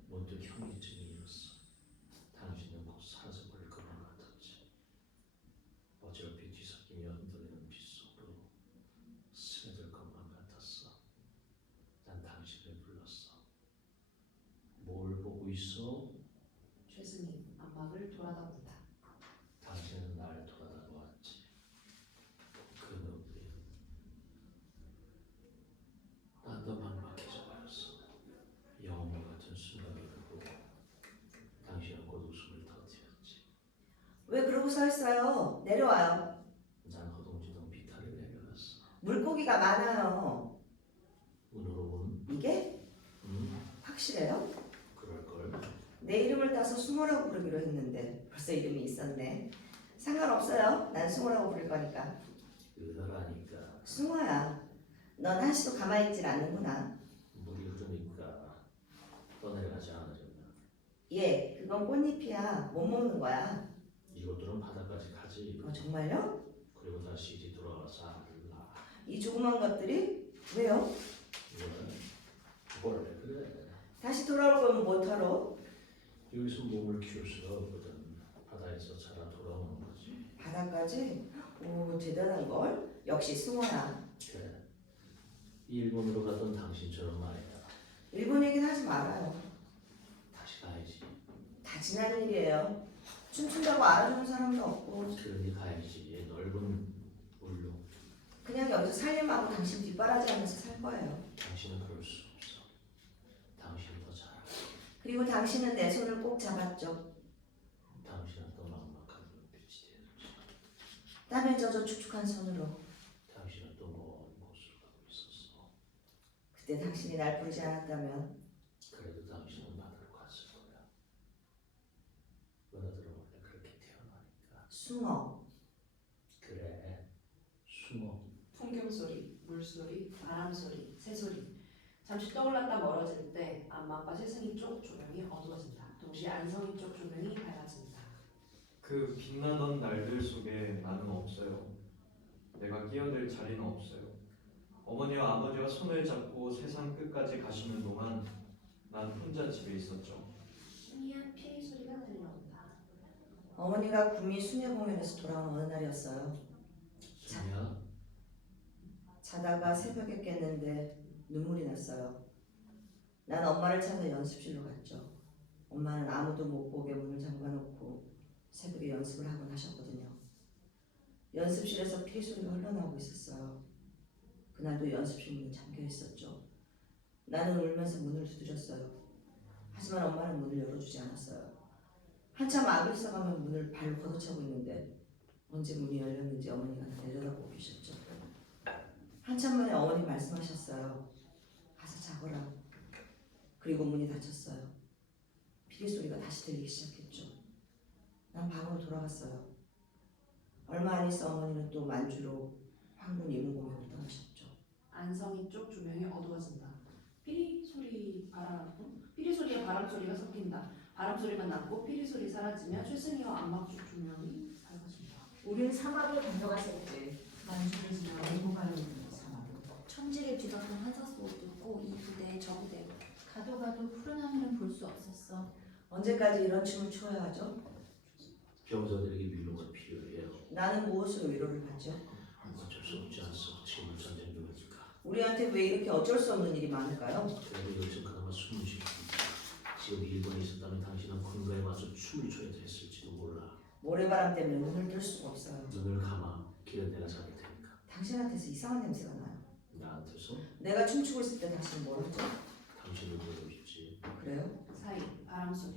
문득 현기증이 일었어. 당신은 곧 사라져버릴 것만 같았지. 어지럽히 뒤섞이며 흔들리는 빗속으로 스며들 것만 같았어. 난 당신을 불렀어. 뭘 보고 있어? 최승희 안막을 돌아다 본다. 당신은 날 돌아다 보았지. 그 눈빛. 난도 막막해져 버렸어. 영웅 같은 순간이 흐르고 당신은 곧 웃음을 터뜨렸지. 왜 그러고 서 있어요? 내려와요. 난 허둥지둥 비탈을 내려갔어. 물고기가 많아요. 운으로 온? 이게 응? 확실해요? 그럴걸? 내 이름을 따서 숭어라고 부르기로 했는데 벌써 이름이 있었네. 상관없어요. 난 숭어라고 부를 거니까. 의아라니까. 숭어야. 넌 한시도 가만히 있질 않는구나. 물이 흐르니까 떠내려가지 않으려면 예, 그건 꽃잎이야. 못 먹는 거야. 이것들은 바다까지 가지. 정말요? 그리고 다시 이리 돌아와서 알라. 이 조그만 것들이? 왜요? 원래 그래. 다시 돌아올 거면 뭐하러? 여기서 몸을 키울 수가 없거든. 바다에서 자라 돌아오는 거지. 바다까지? 오, 대단한 걸. 역시 숭어야. 그래. 일본으로 가던 당신처럼 말이야. 일본 얘기는 하지 말아요. 다시 가야지. 다 지난 일이에요. 춤춘다고 알아주는 사람도 없고 그러니 가야지. 넓은 물로. 그냥 여기서 살림하고 당신 뒷바라지하면서 살 거예요. 당신은 그럴 수 없어. 당신이 더 잘 알아. 그리고 당신은 내 손을 꼭 잡았죠. 당신은 또 막막한 눈빛이 되었지. 땀에 젖어 축축한 손으로. 당신은 또 먼 곳으로 가고 있었어. 그때 당신이 날 부르지 않았다면 그래도 당신은 바다로 갔을 거야. 은하들은 원래 그렇게 태어나니까. 숭어. 그래. 숨어. 풍경 소리, 물소리, 바람 소리, 새소리. 잠시 떠올랐다 멀어질 때 안막과 최승희 쪽 조명이 어두워진다. 동시에 안성희 쪽 조명이 밝아진다. 그 빛나던 날들 속에 나는 없어요. 내가 끼어들 자리는 없어요. 어머니와 아버지가 손을 잡고 세상 끝까지 가시는 동안 난 혼자 집에 있었죠. 희미한 피리 소리가 들려온다. 어머니가 구미 수녀 공연에서 돌아온 어느 날이었어요. 수미야? 자다가 새벽에 깼는데 눈물이 났어요. 난 엄마를 찾아 연습실로 갔죠. 엄마는 아무도 못 보게 문을 잠가놓고 새벽에 연습을 하곤 하셨거든요. 연습실에서 피리 소리가 흘러나오고 있었어요. 그날도 연습실 문은 잠겨 있었죠. 나는 울면서 문을 두드렸어요. 하지만 엄마는 문을 열어주지 않았어요. 한참 악을 써가며 문을 발로 걷어차고 있는데 언제 문이 열렸는지 어머니가 다 내려다보고 계셨죠. 한참 만에 어머니 말씀하셨어요. 가서 자거라. 그리고 문이 닫혔어요. 피리 소리가 다시 들리기 시작했죠. 난 방으로 돌아갔어요. 얼마 안 있어 어머니는 또 만주로 황군 이문 공연을 떠나셨죠. 안성희 쪽 조명이 어두워진다. 피리 소리에 바람 소리가 섞인다. 바람 소리만 남고 피리 소리 사라지며 최승희와 안막 쪽 조명이 밝아진다. 우린 사막을 건너갔었지. 만주를 지나 외고가로 있는 사막으로. 천지를 뒤덮은 환사 속을 뚫고 이 부대에 저 부대로 가도 가도 푸른 하늘은 볼 수 없었어. 언제까지 이런 춤을 춰야 하죠? 병사들에게 위로가 필요해요. 나는 무엇으로 위로를 받죠? 어쩔 수 없지 않소. 지금 전쟁 중이니까. 우리한테 왜 이렇게 어쩔 수 없는 일이 많을까요? 그래도 여기서 그나마 숨을 쉬었습니다. 지금 일본에 있었다면 당신은 콘도에 와서 춤을 춰야 했을지도 몰라. 모래바람 때문에 눈을 뜰 수가 없어요. 눈을 감아. 길은 내가 잡을 테니까. 당신한테서 이상한 냄새가 나요. 나한테서 내가 춤추고 있을 때 당신은 뭘 하죠? 당신을 보고 싶지. 그래요? 사이 바람 소리.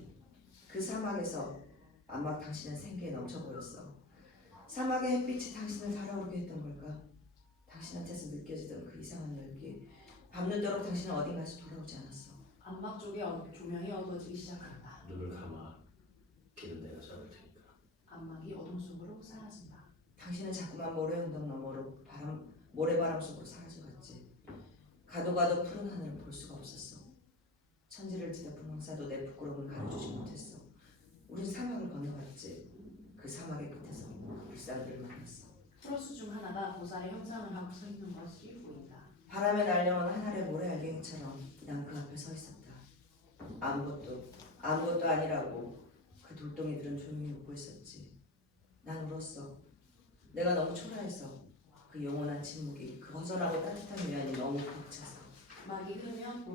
그 사막에서 아마 당신은 생기에 넘쳐 보였어. 사막의 햇빛이 당신을 달아오르게 했던 걸까? 당신한테서 느껴지던 그 이상한 열기. 밤늦도록 당신은 어딘가에서 돌아오지 않았어. 안막 쪽에 조명이 어두워지기 시작한다. 눈을 감아. 길은 내가 잡을 테니까. 안막이 어둠 속으로 사라진다. 당신은 자꾸만 모래 언덕 너머로 모래바람 속으로 사라져갔지. 가도 가도 푸른 하늘을 볼 수가 없었어. 천지를 뒤덮은 황사도 내 부끄러움을 가려주지 못했어. 우린 사막을 건너갔지. 그 사막의 끝에서 불상들을 만났어. 프로스 중 하나가 보살의 형상을 하고 서 있는 것이 보인다. 바람에 날려온 하늘의 모래알갱이처럼 난 그 앞에 서 있었다. 아무것도 아니라고 그 돌덩이들은 조용히 웃고 있었지. 난 울었어. 내가 너무 초라해서 그 영원한 침묵이 그 허전하고 따뜻한 위안이 너무 벅차서. 음악이 흐르면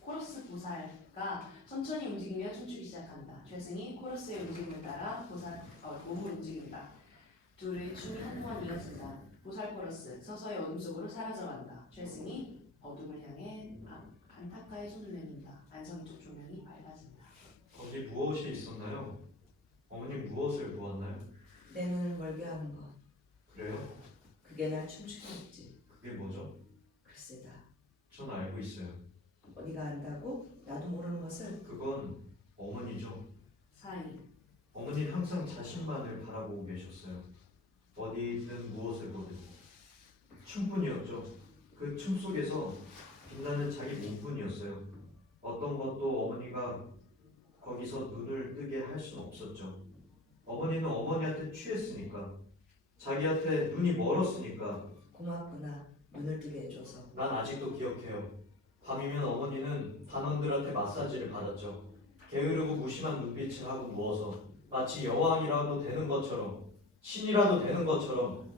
코러스 보살가 천천히 움직이며 춤추기 시작한다. 최승이 코러스의 움직임을 따라 몸을 움직인다. 둘의 춤이 한동안 이어진다. 보살 코러스 서서히 어둠 속으로 사라져간다. 최승이 어둠을 향해 안타까이 손을 내민다. 안성 쪽 조명이 밝아진다. 거기 무엇이 있었나요? 어머님 무엇을 보았나요? 내 눈을 멀게 하는 것. 그래요? 그게 날 춤추게 했지. 그게 뭐죠? 글쎄다. 전 알고 있어요. 네가 안다고? 나도 모르는 것을. 그건 어머니죠. 사이 어머니는 항상 자신만을 바라보고 계셨어요. 어디 있든 무엇을 보든 춤뿐이었죠. 그 춤 속에서 빛나는 자기 몸뿐이었어요. 어떤 것도 어머니가 거기서 눈을 뜨게 할 수는 없었죠. 어머니는 어머니한테 취했으니까, 자기한테 눈이 멀었으니까. 고맙구나. 눈을 뜨게 해줘서. 난 아직도 기억해요. 밤이면 어머니는 단원들한테 마사지를 받았죠. 게으르고 무심한 눈빛을 하고 누워서 마치 여왕이라도 되는 것처럼, 신이라도 되는 것처럼.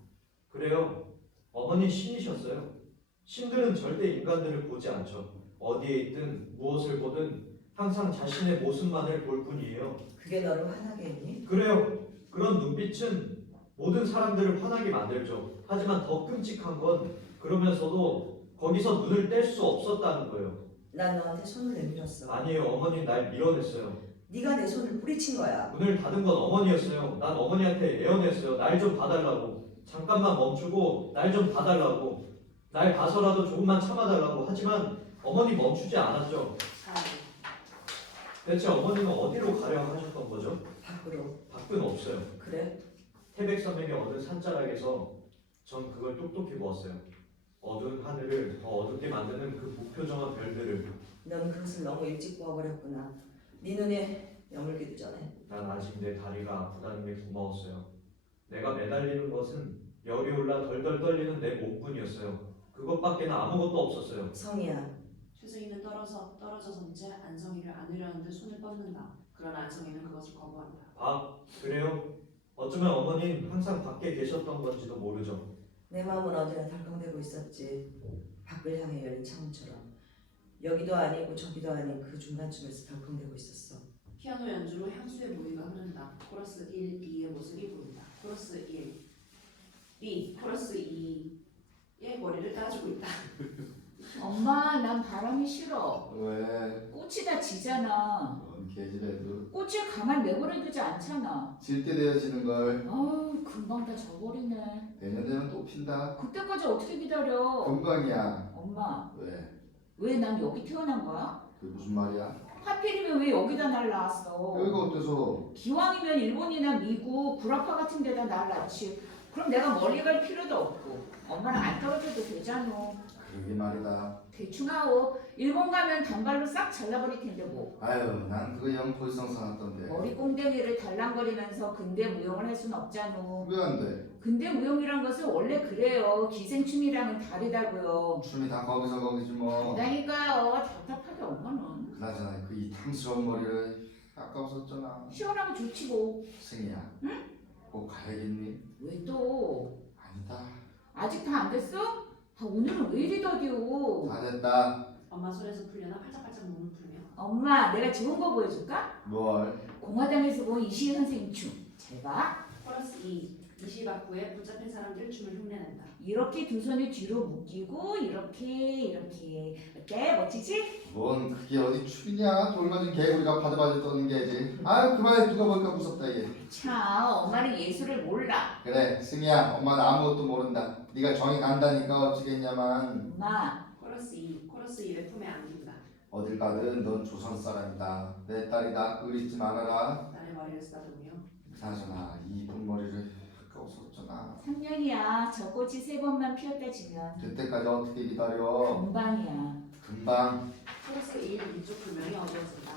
그래요. 어머니 신이셨어요. 신들은 절대 인간들을 보지 않죠. 어디에 있든 무엇을 보든 항상 자신의 모습만을 볼 뿐이에요. 그게 너를 화나게 했니? 그래요. 그런 눈빛은 모든 사람들을 화나게 만들죠. 하지만 더 끔찍한 건 그러면서도 거기서 눈을 뗄 수 없었다는 거예요. 난 너한테 손을 내밀었어. 아니에요. 어머니 날 밀어냈어요. 네가 내 손을 뿌리친 거야. 문을 닫은 건 어머니였어요. 난 어머니한테 애원했어요. 날 좀 봐달라고. 잠깐만 멈추고 날 좀 봐달라고. 날 봐서라도 조금만 참아달라고. 하지만 어머니 멈추지 않았죠. 사이 대체 어머니는 어디로 가려 하셨던 거죠? 밖으로. 밖은 없어요. 그래? 태백산맥의 어느 산자락에서 전 그걸 똑똑히 보았어요. 어두운 하늘을 더 어둡게 만드는 그 무표정한 별들을. 넌 그것을 너무 일찍 보아버렸구나. 네 눈에 여물기도 전에. 난 아직 내 다리가 아프다는 게 고마웠어요. 내가 매달리는 것은 열이 올라 덜덜 떨리는 내 몸뿐이었어요. 그것밖에는 아무것도 없었어요. 성이야. 최승희는 떨어져선 채 안성이를 안으려는 듯 손을 뻗는다. 그러나 안성이는 그것을 거부한다. 그래요? 어쩌면 어머니는 항상 밖에 계셨던 건지도 모르죠. 내 마음은 언제나 덜컹대고 있었지. 밖을 향해 열린 창문처럼. 여기도 아니고 저기도 아닌 그 중간쯤에서 덜컹대고 있었어. 피아노 연주로 향수의 무의가 흐른다. 코러스 1, 2의 모습이 보인다. 코러스 1, B, 코러스 2의 머리를 따주고 있다. 엄마, 난 바람이 싫어. 왜? 꽃이 다 지잖아. 넌 개질해도 꽃을 가만 내버려두지 않잖아. 질 때 되어지는 걸. 아우, 금방 다 져버리네. 내년 되면 또 핀다. 그때까지 어떻게 기다려? 금방이야. 엄마, 왜? 왜 난 여기 태어난 거야? 그게 무슨 말이야? 하필이면 왜 여기다 날 낳았어? 여기가 어때서? 기왕이면 일본이나 미국, 구라파 같은 데다 날 낳지. 그럼 내가 멀리 갈 필요도 없고 엄마랑 안 떨어져도 되잖아. 그러게 말이다. 대충 하오. 일본 가면 단발로 싹 잘라버릴 텐데 뭐. 아유, 난 그거 영 볼썽사납던데. 머리 꽁댕이를 달랑거리면서 근대 무용을 할 순 없잖아. 왜 안 돼? 근대 무용이란 것은 원래 그래요. 기생충이랑은 다르다고요. 춤이 다 거기서 거기지 뭐. 그러니까요. 답답하게 엄마는. 그나저나 그 이 탐스러운 머리를 아까웠었잖아. 시원하고 좋지 뭐. 승희야. 꼭 가야겠니? 왜 또? 아니다. 아직 다 안 됐어? 아, 오늘은 왜 이리 더디오? 다 됐다. 엄마 손에서 풀려나 팔짝팔짝 몸을 풀며. 엄마, 내가 좋은 거 보여줄까? 뭘? 공화당에서 본 이시희 선생님 춤. 잘 봐. 코러스 2. 이시바쿠에 붙잡힌 사람들 춤을 흉내낸다. 이렇게 두 손을 뒤로 묶이고 이렇게 어때? 멋지지? 뭔 그게 어디 춤이냐? 돌 맞은 개구리가 바들바들 떠는 게지. 아유 그만해 누가 볼까 무섭다 얘. 참, 엄마는 예술을 몰라. 그래 승희야 엄마는 아무것도 모른다. 네가 정이 간다니까 어찌겠냐만. 엄마, 코러스 2. 코러스 2를 품에 안긴다. 어딜 가든 넌 조선 사람이다. 내 딸이다. 의리지 말아라. 딸의 머리를 쓰다듬으며. 그나저나 이 이쁜 머리를 아까웠었잖아. 3년이야. 저 꽃이 3번만 피었다 지면 그때까지 어떻게 기다려? 금방이야. 금방. 코러스 1. 위쪽 조명이 어두워진다.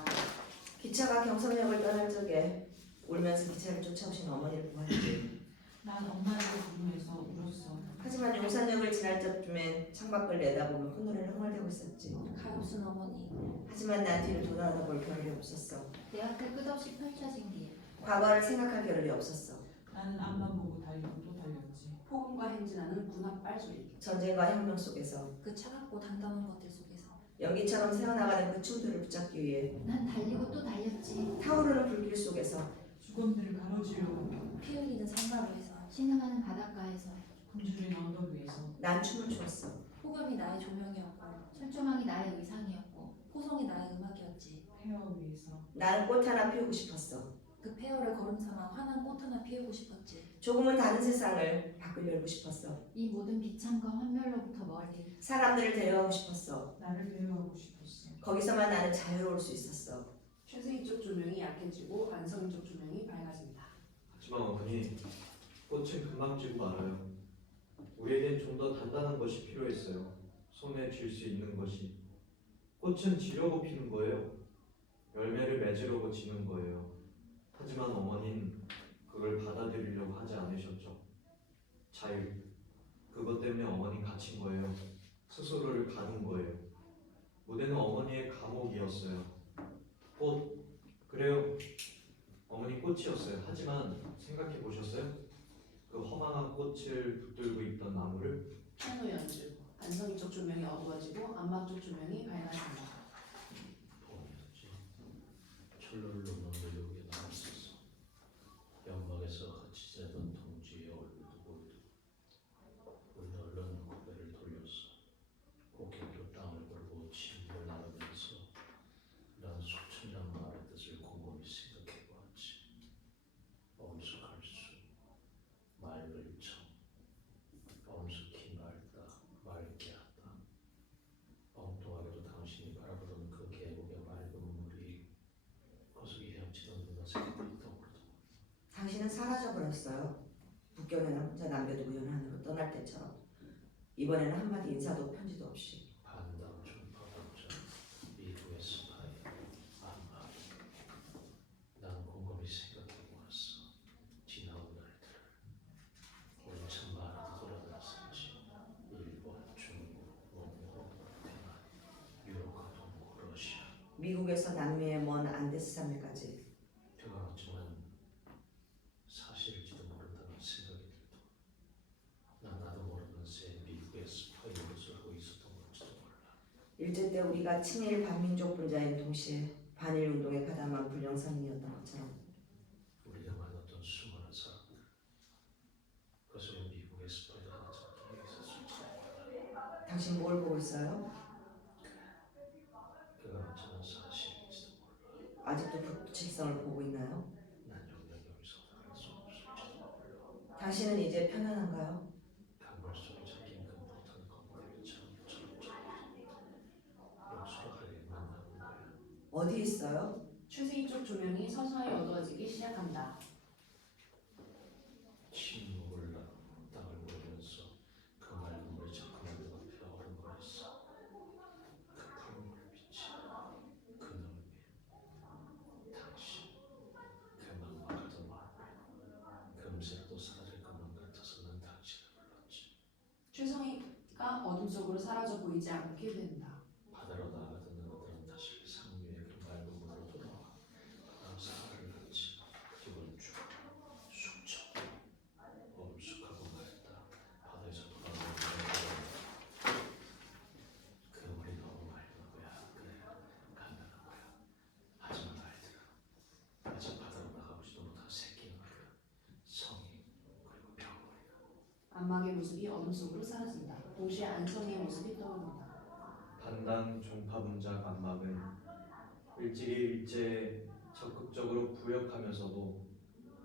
기차가 경성역을 떠날 적에 울면서 기차를 쫓아오신 어머니를 보았지. 난 엄마를 부르면서 울었어. 하지만 용산역을 지날 때쯤엔 창밖을 내다보며 콧노래를 흥얼대고 있었지. 가엾은 어머니. 하지만 난 뒤를 돌아다볼 겨를이 없었어. 내 앞에 끝없이 펼쳐진 길. 과거를 생각할 겨를이 없었어. 나는 앞만 보고 달리고 또 달렸지. 폭음과 행진하는 군합 빨소리. 전쟁과 혁명 속에서 그 차갑고 담담한 것들 속에서. 연기처럼 새어나가는 그 춤들을 붙잡기 위해 난 달리고 또 달렸지. 타오르는 불길 속에서 죽음들을 가로지르고 피 흘리는 산마루에서. 신음하는 바닷가에서. 굶주린 언덕 위에서 난 춤을 추었어. 폭염이 나의 조명이었고 철조망이 나의 의상이었고 포송이 나의 음악이었지. 폐허 위에서 나는 꽃 하나 피우고 싶었어. 그 폐허를 걸음삼아 환한 꽃 하나 피우고 싶었지. 조금은 다른 세상을 밖을 열고 싶었어. 이 모든 비참과 환멸로부터 멀리. 사람들을 데려가고 싶었어. 나를 데려가고 싶었어. 거기서만 나는 자유로울 수 있었어. 최세희 쪽 조명이 약해지고 안성희 쪽 조명이 밝아진다. 하지만 어머니, 꽃은 금방 지고 말아요. 우리에겐 좀 더 단단한 것이 필요했어요. 손에 쥘 수 있는 것이. 꽃은 지려고 피는 거예요. 열매를 맺으려고 지는 거예요. 하지만 어머니는 그걸 받아들이려고 하지 않으셨죠. 자유. 그것 때문에 어머니는 갇힌 거예요. 스스로를 가둔 거예요. 무대는 어머니의 감옥이었어요. 꽃. 그래요. 어머니 꽃이었어요. 하지만 생각해 보셨어요? 그 허망한 꽃을 붙들고 있던 나무를. 피아노 연주. 안성희 쪽 조명이 어두워지고 안마 쪽 조명이 밝아진다. 봄이었지. 철로를 넘는 외국에 나왔었어. 연막에서 흩어지던 동지의 얼굴도 보이고 우리는 얼른 고개를 돌렸어. 고개로 땅을 걸고 침을 나르면서 난 수천 년 말의 뜻을 곰곰이 생각해 보았지. 엄숙할 수, 맑을 청, 엄숙히 맑다, 맑게 하다. 엉뚱하게도 당신이 바라보던 그 계곡의 맑은 물이 거슬기 헤엄치던 눈화색이 떠오르더군. 당신은 사라져버렸어요. 북경에는 혼자 남겨두고 연안으로 떠날 때처럼. 이번에는 한마디 인사도 편지도 없이. 반담 준파동자 미국의 스파이 안마. 난 곰곰이 생각해 보았어. 지나온 날들을. 우리 참 많이도 돌아다녔었지. 일본, 중국, 몽골, 대만, 유럽과 동구, 러시아. 미국에서 남미의 먼 안데스 산맥까지. 그건 어쩌면 사실일지도 모른다는 생각이 들더군. 난 나도 모르는 새 미국의 스파이 노릇을 하고 있었던 건지도 몰라. 일제 때 우리가 친일 반민족 분자인 동시에 반일 운동에 가담한 불량상인이었던 것처럼. 우리가 만났던 수많은 사람들. 그 속에 미국의 스파이도 하나 잡히게 있었을지도 몰라. 당신 뭘 보고 있어요? 그건 어쩌면 사실일지도 몰라. 아직도 북측성을 보고 있나요? 난 영영 여기서 나갈 수 없을지도 몰라. 당신은 이제 편안한가요? 강물 속에 잠긴 그 못한 검들이 처럼처럼 역수락하게 만나본 거야. 어디 있어요? 최세희 쪽 조명이 서서히 어두워지기 시작한다. 침묵을 나고 땅을 보면서 그 맑은 물이 자꾸만 눈앞에 얼어버렸어. 사라져 보이지 않게 된다. 바다로 나가던 너들은 다시 상류의 그 맑은 물로 돌아와 사활을 갖지 기분 쭉 숙적 엄숙하고 맑다. 바다에서 돌아오는 그 물이 너무 맑은 거야. 그래 간단한 거야. 하지만 아이들아 아직 바다로 나가보지도 못한 새끼는 그 성이 그리고 병머리가 안막의 모습이 어둠 속으로 사라진다. 동시에 안성의 모습이 떠오른다. 반당 종파 문작 안막은 일제에 적극적으로 부역하면서도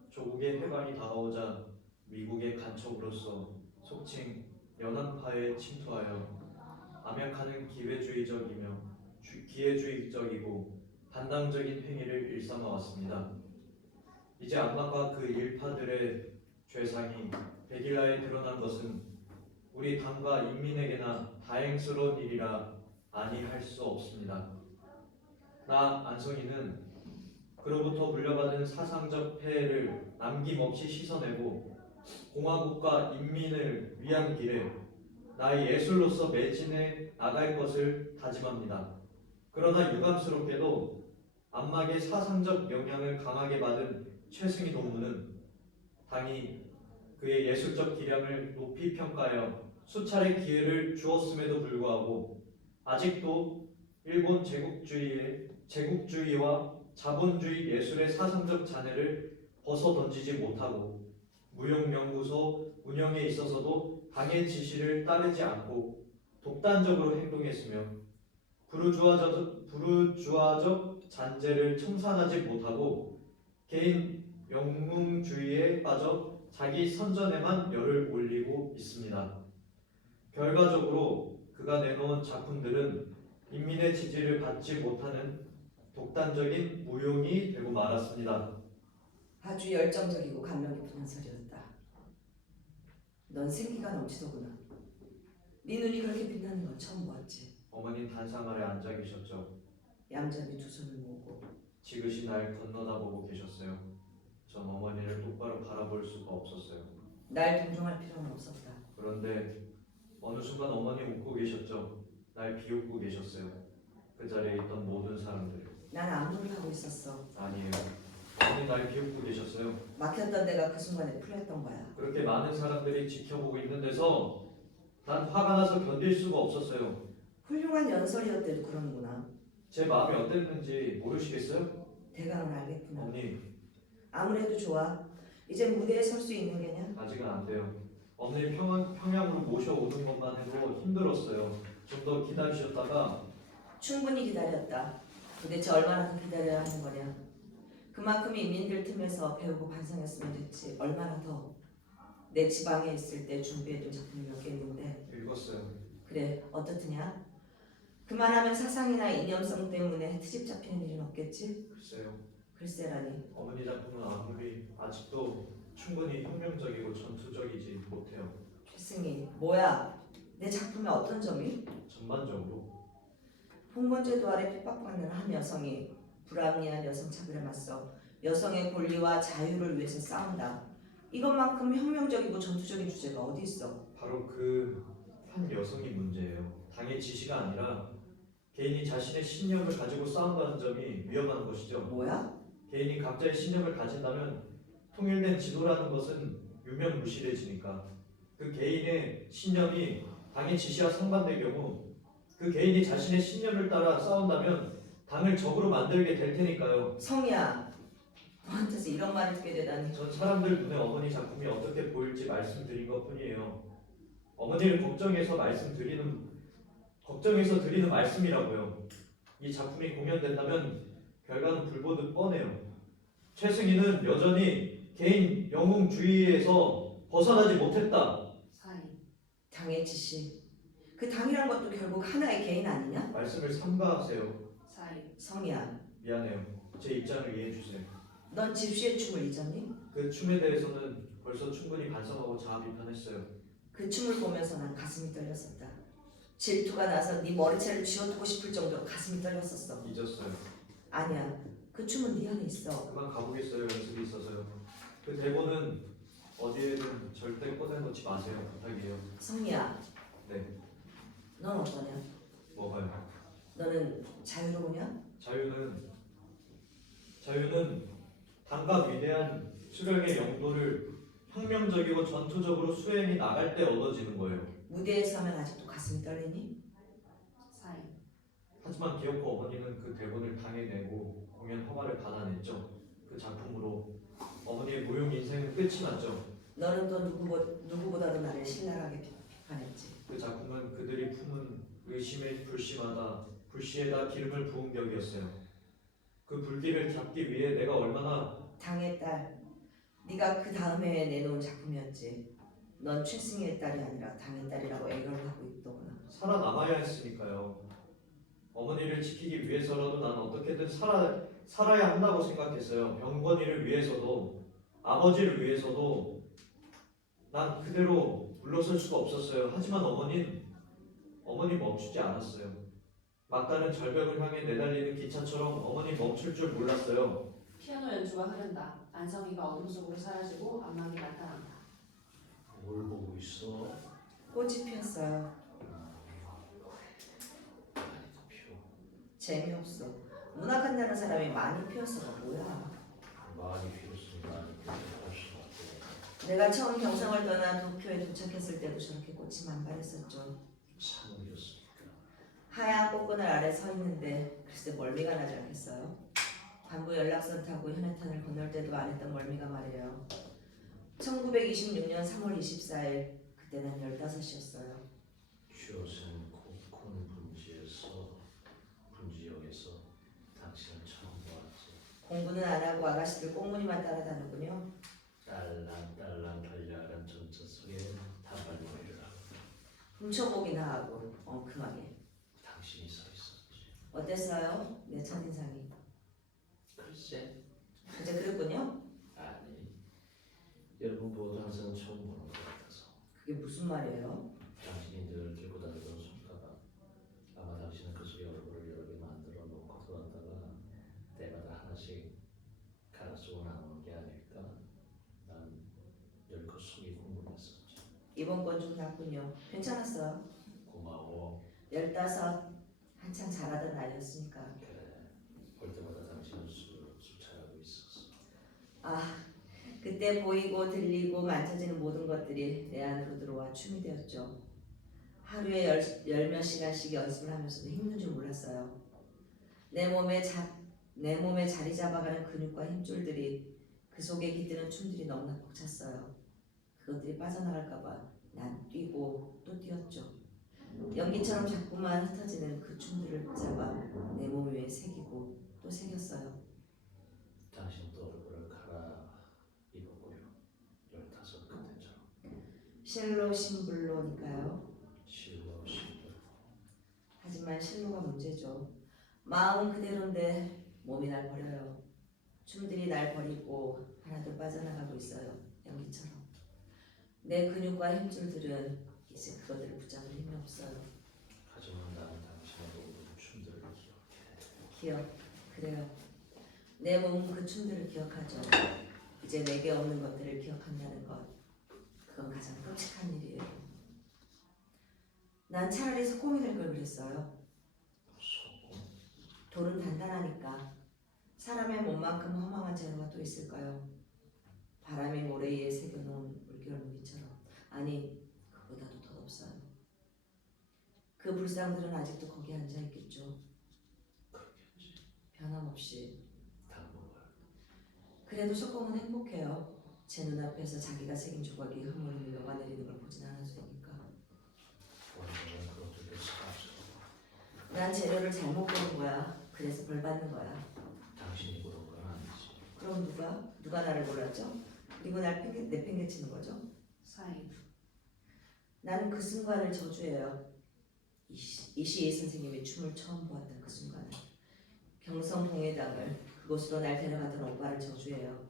조국의 해방이 다가오자 미국의 간첩으로서 속칭 연합파에 침투하여 암약하는 기회주의적이고 반당적인 행위를 일삼아 왔습니다. 이제 안막과 그 일파들의 죄상이 백일라에 드러난 것은 우리 당과 인민에게나 다행스러운 일이라 아니할 수 없습니다. 나 안성희는 그로부터 물려받은 사상적 폐해를 남김없이 씻어내고 공화국과 인민을 위한 길에 나의 예술로서 매진해 나갈 것을 다짐합니다. 그러나 유감스럽게도 안막의 사상적 영향을 강하게 받은 최승희 동무는 당이 그의 예술적 기량을 높이 평가하여 수차례 기회를 주었음에도 불구하고 아직도 일본 제국주의와 자본주의 예술의 사상적 잔해를 벗어던지지 못하고 무용연구소 운영에 있어서도 당의 지시를 따르지 않고 독단적으로 행동했으며 부르주아적 잔재를 청산하지 못하고 개인 영웅주의에 빠져 자기 선전에만 열을 올리고 있습니다. 결과적으로 그가 내놓은 작품들은 인민의 지지를 받지 못하는 독단적인 무용이 되고 말았습니다. 아주 열정적이고 감명 깊은 연설이었다. 넌 생기가 넘치더구나. 네 눈이 그렇게 빛나는 건 처음 보았지. 어머니 단상 아래 앉아 계셨죠. 얌전히 두 손을 모으고 지그시 날 건너다보고 계셨어요. 전 어머니를 똑바로 바라볼 수가 없었어요. 날 동정할 필요는 없었다. 그런데 어느 순간 어머니 웃고 계셨죠. 날 비웃고 계셨어요. 그 자리에 있던 모든 사람들. 난 안무를 하고 있었어. 아니에요. 어머니 날 비웃고 계셨어요. 막혔던 데가 그 순간에 풀렸던 거야. 그렇게 많은 사람들이 지켜보고 있는 데서 난 화가 나서 견딜 수가 없었어요. 훌륭한 연설이었대도 그러는구나. 제 마음이 어땠는지 모르시겠어요? 대강은 알겠구나. 어머니 아무래도 좋아. 이제 무대에 설 수 있는 게냐? 아직은 안 돼요. 어머니 평양으로 모셔오는 것만 해도 힘들었어요. 좀 더 기다리셨다가 충분히 기다렸다. 도대체 얼마나 더 기다려야 하는 거냐? 그만큼 인민들 틈에서 배우고 반성했으면 됐지. 얼마나 더. 내 지방에 있을 때 준비해둔 작품이 몇 개 있는데 읽었어요. 그래 어떻느냐? 그만하면 사상이나 이념성 때문에 트집 잡히는 일은 없겠지? 글쎄요. 글쎄라니. 어머니 작품은 아무리 아직도 충분히 혁명적이고 전투적이지 못해요. 최승희 뭐야? 내 작품의 어떤 점이? 전반적으로. 봉건제도 아래 핍박받는 한 여성이 불합리한 여성 차별에 맞서 여성의 권리와 자유를 위해서 싸운다. 이것만큼 혁명적이고 전투적인 주제가 어디 있어? 바로 그 한 여성이 문제예요. 당의 지시가 아니라 개인이 자신의 신념을 가지고 싸운다는 점이 위험한 것이죠. 뭐야? 개인이 각자의 신념을 가진다면 통일된 지도라는 것은 유명무실해지니까 그 개인의 신념이 당의 지시와 상반될 경우 그 개인이 자신의 신념을 따라 싸운다면 당을 적으로 만들게 될 테니까요. 성희야, 너한테서 이런 말을 듣게 되다니. 전 사람들 눈에 어머니 작품이 어떻게 보일지 말씀드린 것뿐이에요. 어머니를 걱정해서 드리는 말씀이라고요. 이 작품이 공연된다면 결과는 불보듯 뻔해요. 최승희는 여전히 개인 영웅주의에서 벗어나지 못했다. 사인. 당의 지시. 그 당이란 것도 결국 하나의 개인 아니냐? 말씀을 삼가하세요. 사인. 성희야, 미안해요. 제 입장을 이해해 주세요. 넌 집시의 춤을 잊었니? 그 춤에 대해서는 벌써 충분히 반성하고 자아 비판했어요. 그 춤을 보면서 난 가슴이 떨렸었다. 질투가 나서 네 머리채를 쥐어두고 싶을 정도로 가슴이 떨렸었어. 잊었어요. 아니야, 그 춤은 네 안에 있어. 그만 가보겠어요. 연습이 있어서요. 그 대본은 어디에든 절대 꺼내놓지 마세요. 부탁이에요. 성희야, 네. 넌 어떠냐? 뭐가요? 너는 자유로우냐? 자유는 당과 위대한 수령의 영도를 혁명적이고 전투적으로 수행해 나갈 때 얻어지는 거예요. 무대에 서면 아직도 가슴이 떨리니? 사인. 하지만 기어코 어머니는 그 대본을 당해내고 공연 허가를 받아냈죠. 그 작품으로 어머니의 무용 인생은 끝이 났죠. 너는 또 누구보다도 나를 신랄하게 비판했지. 그 작품은 그들이 품은 의심에 불씨에다 기름을 부은 격이었어요. 그 불길을 잡기 위해 내가 얼마나 당의 딸, 네가 그 다음에 내놓은 작품이었지. 넌 최승희의 딸이 아니라 당의 딸이라고 애걸을 하고 있더구나. 살아남아야 했으니까요. 어머니를 지키기 위해서라도 난 어떻게든 살아야 한다고 생각했어요. 병건이를 위해서도 아버지를 위해서도 난 그대로 물러설 수가 없었어요. 하지만 어머니 멈추지 않았어요. 막다른 절벽을 향해 내달리는 기차처럼 어머니 멈출 줄 몰랐어요. 피아노 연주가 흐른다. 안성이가 어둠 속으로 사라지고 안막이 나타난다. 뭘 보고 있어? 꽃이 피었어요. 아니다 피워. 재미없어. 문학한다는 사람이 많이 피었어가 뭐야. 많이 피웠으니 많이 피웠을 것 같아. 내가 처음 경상을 떠나 도쿄에 도착했을 때도 저렇게 꽃이 만발했었죠. 산울이었으니까. 하얀 꽃그늘 아래 서 있는데 글쎄 멀미가 나지 않겠어요? 반부 연락선 타고 현해탄을 건널 때도 안 했던 멀미가 말이에요. 1926년 3월 24일 그때 난 15이었어요. 슈어센 콘 분지역에서 당신을 처음 보았지. 공부는 안 하고 아가씨들 꽁무니만 따라다녔군요. 딸랑 달려간 전차 속에 단발머리를 하고 훔쳐보기나 하고 엉큼하게. 당신이 서 있었지. 어땠어요? 내 첫인상이. 글쎄, 그저 그랬군요? 아니. 여러분 모두 항상 처음 보는 것 같아서. 그게 무슨 말이에요? 당신이 늘 들고 다니던 손가락. 아마 당신은 그 속에 얼굴을 여러 개 만들어 놓고 들어왔다가 때마다 하나씩 갈아 쓰고 나오는 게 아닐까. 난 늘 그 속이 궁금했었지. 이번 건 좀 났군요. 괜찮았어요. 고마워. 15 한참 잘하던 나이였으니까. 그래. 볼 때마다 당신은 수차하고 있었어. 아, 그때 보이고 들리고 만져지는 모든 것들이 내 안으로 들어와 춤이 되었죠. 하루에 열 몇 시간씩 연습을 하면서도 힘든 줄 몰랐어요. 내 몸에 자리 잡아가는 근육과 힘줄들이 그 속에 깃드는 춤들이 너무나 벅찼어요. 그것들이 빠져나갈까봐 난 뛰고 또 뛰었죠. 연기처럼 자꾸만 흩어지는 그 춤들을 붙잡아 내 몸 위에 새기고 또 새겼어요. 당신도 얼굴을 갈아 입었고요. 15 그때처럼. 실로 심블로니까요. 실로 실로. 하지만 실로가 문제죠. 마음은 그대로인데 몸이 날 버려요. 춤들이 날 버리고 하나둘 빠져나가고 있어요. 연기처럼. 내 근육과 힘줄들은 이제 그것들을 붙잡을 힘이 없어요. 하지만 나는 당신의 모든 춤들을 기억해. 그래요. 내 몸은 그 춤들을 기억하죠. 이제 내게 없는 것들을 기억한다는 것. 그건 가장 끔찍한 일이에요. 난 차라리 소공이 될 걸 그랬어요. 소금. 돌은 단단하니까. 사람의 몸만큼 허망한 재료가 또 있을까요? 바람이 모래 위에 새겨놓은 물결 무늬처럼. 아니, 그보다도 더 없어요. 그 불상들은 아직도 거기 앉아있겠죠. 그렇겠지. 변함없이. 당분간. 그래도 소공은 행복해요. 제 눈앞에서 자기가 새긴 조각이 흐물흐물 녹아내리는 걸 보진 않았으니까. 원래는 그것들도 사라져. 난 재료를 잘못 고른 거야. 그래서 벌 받는 거야. 당신이 그런 건 아니지. 그럼 누가 나를 골랐죠? 그리고 내팽개치는 거죠? 사인. 나는 그 순간을 저주해요. 이시희 선생님이 춤을 처음 보았던 그 순간을. 경성봉회당을 그곳으로 날 데려가던 오빠를 저주해요.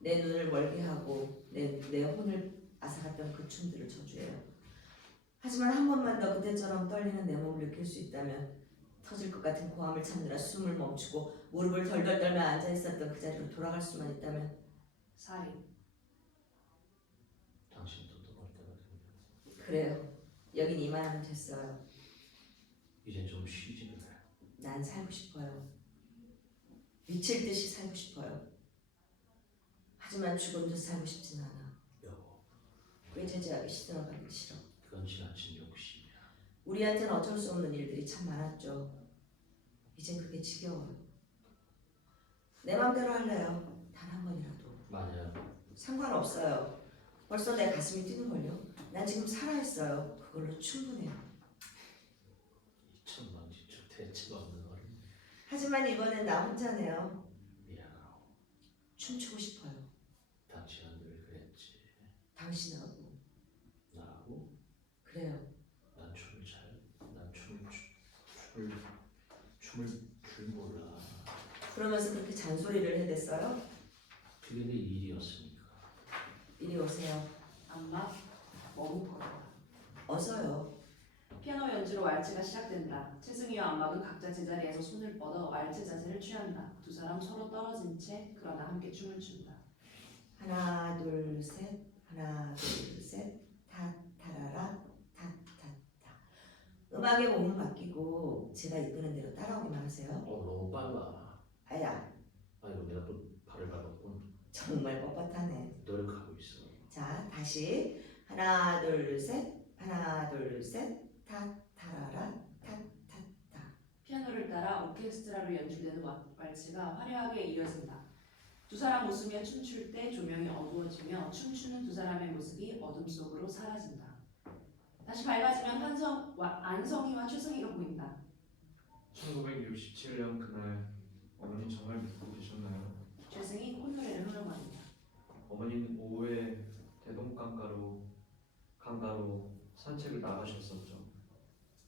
내 눈을 멀게 하고 내 혼을 앗아갔던 그 춤들을 저주해요. 하지만 한 번만 더 그때처럼 떨리는 내 몸을 느낄 수 있다면 터질 것 같은 고함을 참느라 숨을 멈추고 무릎을 덜덜 떨며 앉아있었던 그 자리로 돌아갈 수만 있다면. 사인. 당신도 또 볼 때가 되면 그래요. 여긴 이만하면 됐어요. 이젠 좀 쉬지 그래. 난 살고 싶어요. 미칠 듯이 살고 싶어요. 하지만 죽은 듯 살고 싶진 않아. 여보, 꾀죄죄하게 시들어가기 싫어. 그건 지나친 욕심이야. 우리한테는 어쩔 수 없는 일들이 참 많았죠. 이젠 그게 지겨워요. 내 맘대로 할래요. 단 한 번이라도. 맞아요. 상관없어요. 벌써 내 가슴이 뛰는걸요. 난 지금 살아있어요. 그걸로 충분해요. 2천만 지출 대책 없는 어른. 하지만 이번엔 나 혼자네요. 미안하고. 춤추고 싶어요. 당신은 늘 그랬지. 당신하고. 나하고 그래요. 난 춤을 난 춤을 줄 몰라. 그러면서 그렇게 잔소리를 해댔어요? 그게 내 일이었으니까. 이리 오세요. 안마 머뭇거린다. 어서요. 피아노 연주로 왈츠가 시작된다. 채승이와 안막은 각자 제자리에서 손을 뻗어 왈츠 자세를 취한다. 두 사람 서로 떨어진 채 그러나 함께 춤을 춘다. 하나 둘 셋. 하나 둘 셋. 타타라라 타타타. 음악에 몸을 맡기고 제가 이끄는 대로 따라오기만 하세요. 너무 빨라. 아야 아이고 내가 또 발을 밟았군. 정말 뻣뻣하네. 노력하고 있어. 자 다시 하나 둘 셋. 하나 둘 셋. 타타라라 타타타. 피아노를 따라 오케스트라로 연주되는 왈츠가 화려하게 이어진다. 두 사람 웃으며 춤출 때 조명이 어두워지며 춤추는 두 사람의 모습이 어둠 속으로 사라진다. 다시 밝아지면 안성이와 최승희가 보인다. 1967년 그날 어머니 정말 믿고 계셨나요? 최승희 콧노래를 흘러가린다. 어머니는 오후에 강가로 산책을 나가셨었죠.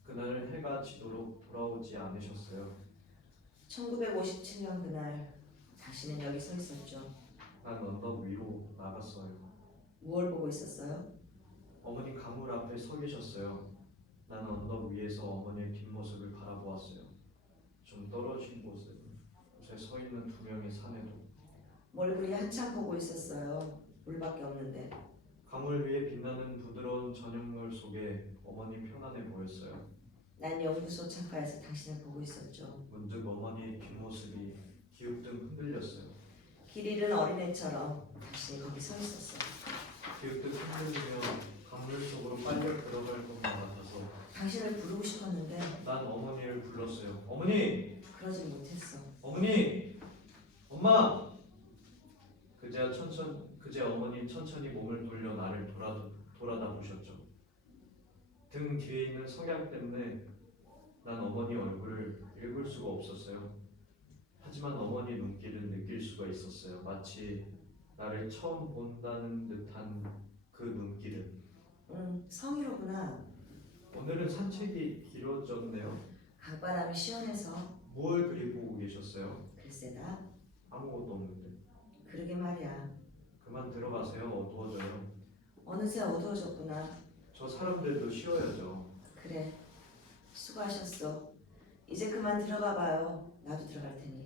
그날 해가 지도록 돌아오지 않으셨어요. 1957년 그날 당신은 여기 서 있었죠. 난 언덕 위로 나갔어요. 무얼 보고 있었어요? 어머니 가물 앞에 서 계셨어요. 나는 언덕 위에서 어머니의 뒷모습을 바라보았어요. 좀 떨어진 곳에 서 있는 두 명의 사내도. 뭘 그리 한참 보고 있었어요. 물밖에 없는데. 가물 위에 빛나는 부드러운 저녁물 속에 어머니 편안해 보였어요. 난 연구소 창가에서 당신을 보고 있었죠. 문득 어머니의 뒷모습이 기웃등 흔들렸어요. 길 잃은 어린애처럼 당신이 거기 서 있었어요. 기웃등 흔들리며 강물 속으로 빨려 들어갈 것만 같아서 당신을 부르고 싶었는데 난 어머니를 불렀어요. 어머니! 그러지 못했어. 어머니! 엄마! 그제 어머니 천천히 몸을 돌려 나를 돌아다 보셨죠. 등 뒤에 있는 석양 때문에 난 어머니 얼굴을 읽을 수가 없었어요. 하지만 어머니 눈길은 느낄 수가 있었어요. 마치 나를 처음 본다는 듯한 그 눈길은. 성희로구나. 오늘은 산책이 길어졌네요. 강바람이 시원해서. 뭘 그리 보고 계셨어요? 글쎄다. 아무것도 없는데. 그러게 말이야. 그만 들어가세요. 어두워져요. 어느새 어두워졌구나. 저 사람들도 쉬어야죠. 그래. 수고하셨어. 이제 그만 들어가 봐요. 나도 들어갈 테니.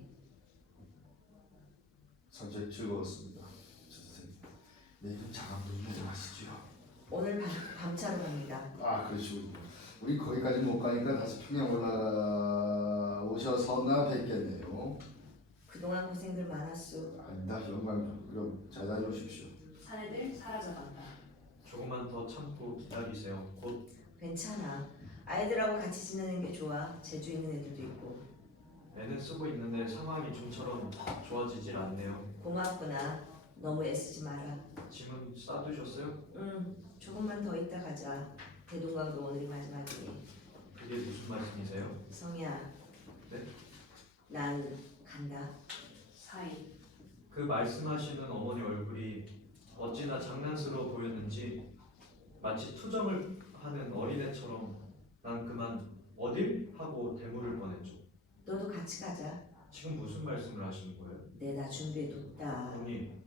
산책 즐거웠습니다. 저 선생님. 내일은 장암도 좀 하시죠. 오늘 밤차로 갑니다. 아 그러시군요. 우리 거기까지 못 가니까 다시 평양 올라오셔서 나 뵙겠네요. 그동안 고생들 많았소. 아닙니다. 영광. 그럼 잘 다녀오십시오. 사내들 사라져간다. 조금만 더 참고 기다리세요. 곧 괜찮아. 아이들하고 같이 지내는 게 좋아. 재주 있는 애들도 있고. 애는 쓰고 있는데 상황이 좀처럼 좋아지질 않네요. 고맙구나. 너무 애쓰지 마라. 짐은 싸두셨어요? 조금만 더 있다 가자. 대동강도 오늘이 마지막이니. 그게 무슨 말씀이세요? 성이야. 네? 난 간다. 사이. 그 말씀하시는 어머니 얼굴이 어찌나 장난스러워 보였는지 마치 투정을 하는 어린애처럼 난 그만 어딜? 하고 대물을 뻔했죠. 너도 같이 가자. 지금 무슨 말씀을 하시는 거예요? 내가 준비해뒀다. 어머니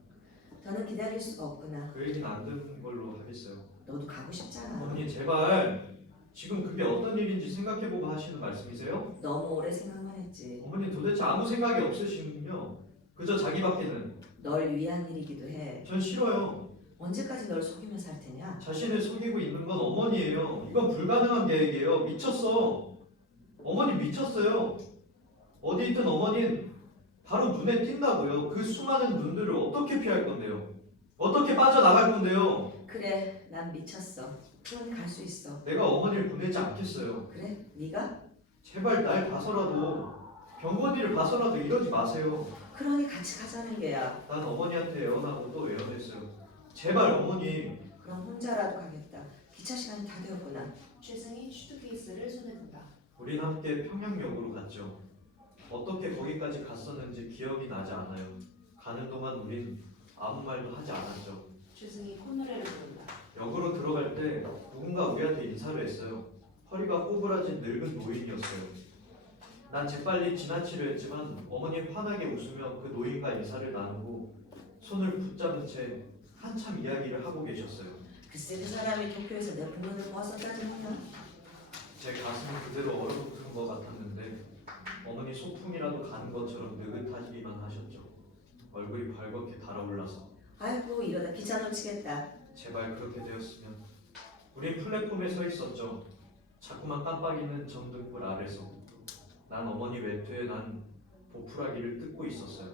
더는 기다릴 수가 없구나. 그 얘기는 안 듣는 걸로 하겠어요. 너도 가고 싶잖아. 어머니 제발 지금 그게 어떤 일인지 생각해보고 하시는 말씀이세요? 너무 오래 생각만 했지. 어머니 도대체 아무 생각이 없으시군요. 그저 자기밖에는. 널 위한 일이기도 해. 전 싫어요. 언제까지 널 속이며 살 테냐? 자신을 속이고 있는 건 어머니예요. 이건 불가능한 계획이에요. 미쳤어. 어머니 미쳤어요. 어디 있든 어머니는 바로 눈에 띈다고요. 그 수많은 눈들을 어떻게 피할 건데요? 어떻게 빠져나갈 건데요? 그래, 난 미쳤어. 그러니 갈 수 있어. 내가 어머니를 보내지 않겠어요. 그래? 네가? 제발 날 봐서라도 병원이를 봐서라도 이러지 마세요. 그러니 같이 가자는 게야. 난 어머니한테 애원하고 또 애원했어요. 제발 어머니. 그럼 혼자라도 가겠다. 기차 시간이 다 되었구나. 최승희 슈트케이스를 손에 든다. 우린 함께 평양역으로 갔죠. 어떻게 거기까지 갔었는지 기억이 나지 않아요. 가는 동안 우린 아무 말도 하지 않았죠. 최승희 콧노래를 부른다. 역으로 들어갈 때 누군가 우리한테 인사를 했어요. 허리가 꼬부라진 늙은 노인이었어요. 난 재빨리 지나치려 했지만 어머니 환하게 웃으며 그 노인과 인사를 나누고 손을 붙잡은 채 한참 이야기를 하고 계셨어요. 글쎄 그 사람이 도쿄에서 내 부모를 모았었다지는요. 제 가슴은 그대로 얼어붙은 것 같았는데 어머니 소풍이라도 가는 것처럼 느긋하기만 하셨죠. 얼굴이 벌겋게 달아올라서 아이고 이러다 기차 놓치겠다. 제발 그렇게 되었으면. 우린 플랫폼에 서 있었죠. 자꾸만 깜빡이는 전등불 아래서 난 어머니 외투에 난 보풀하기를 뜯고 있었어요.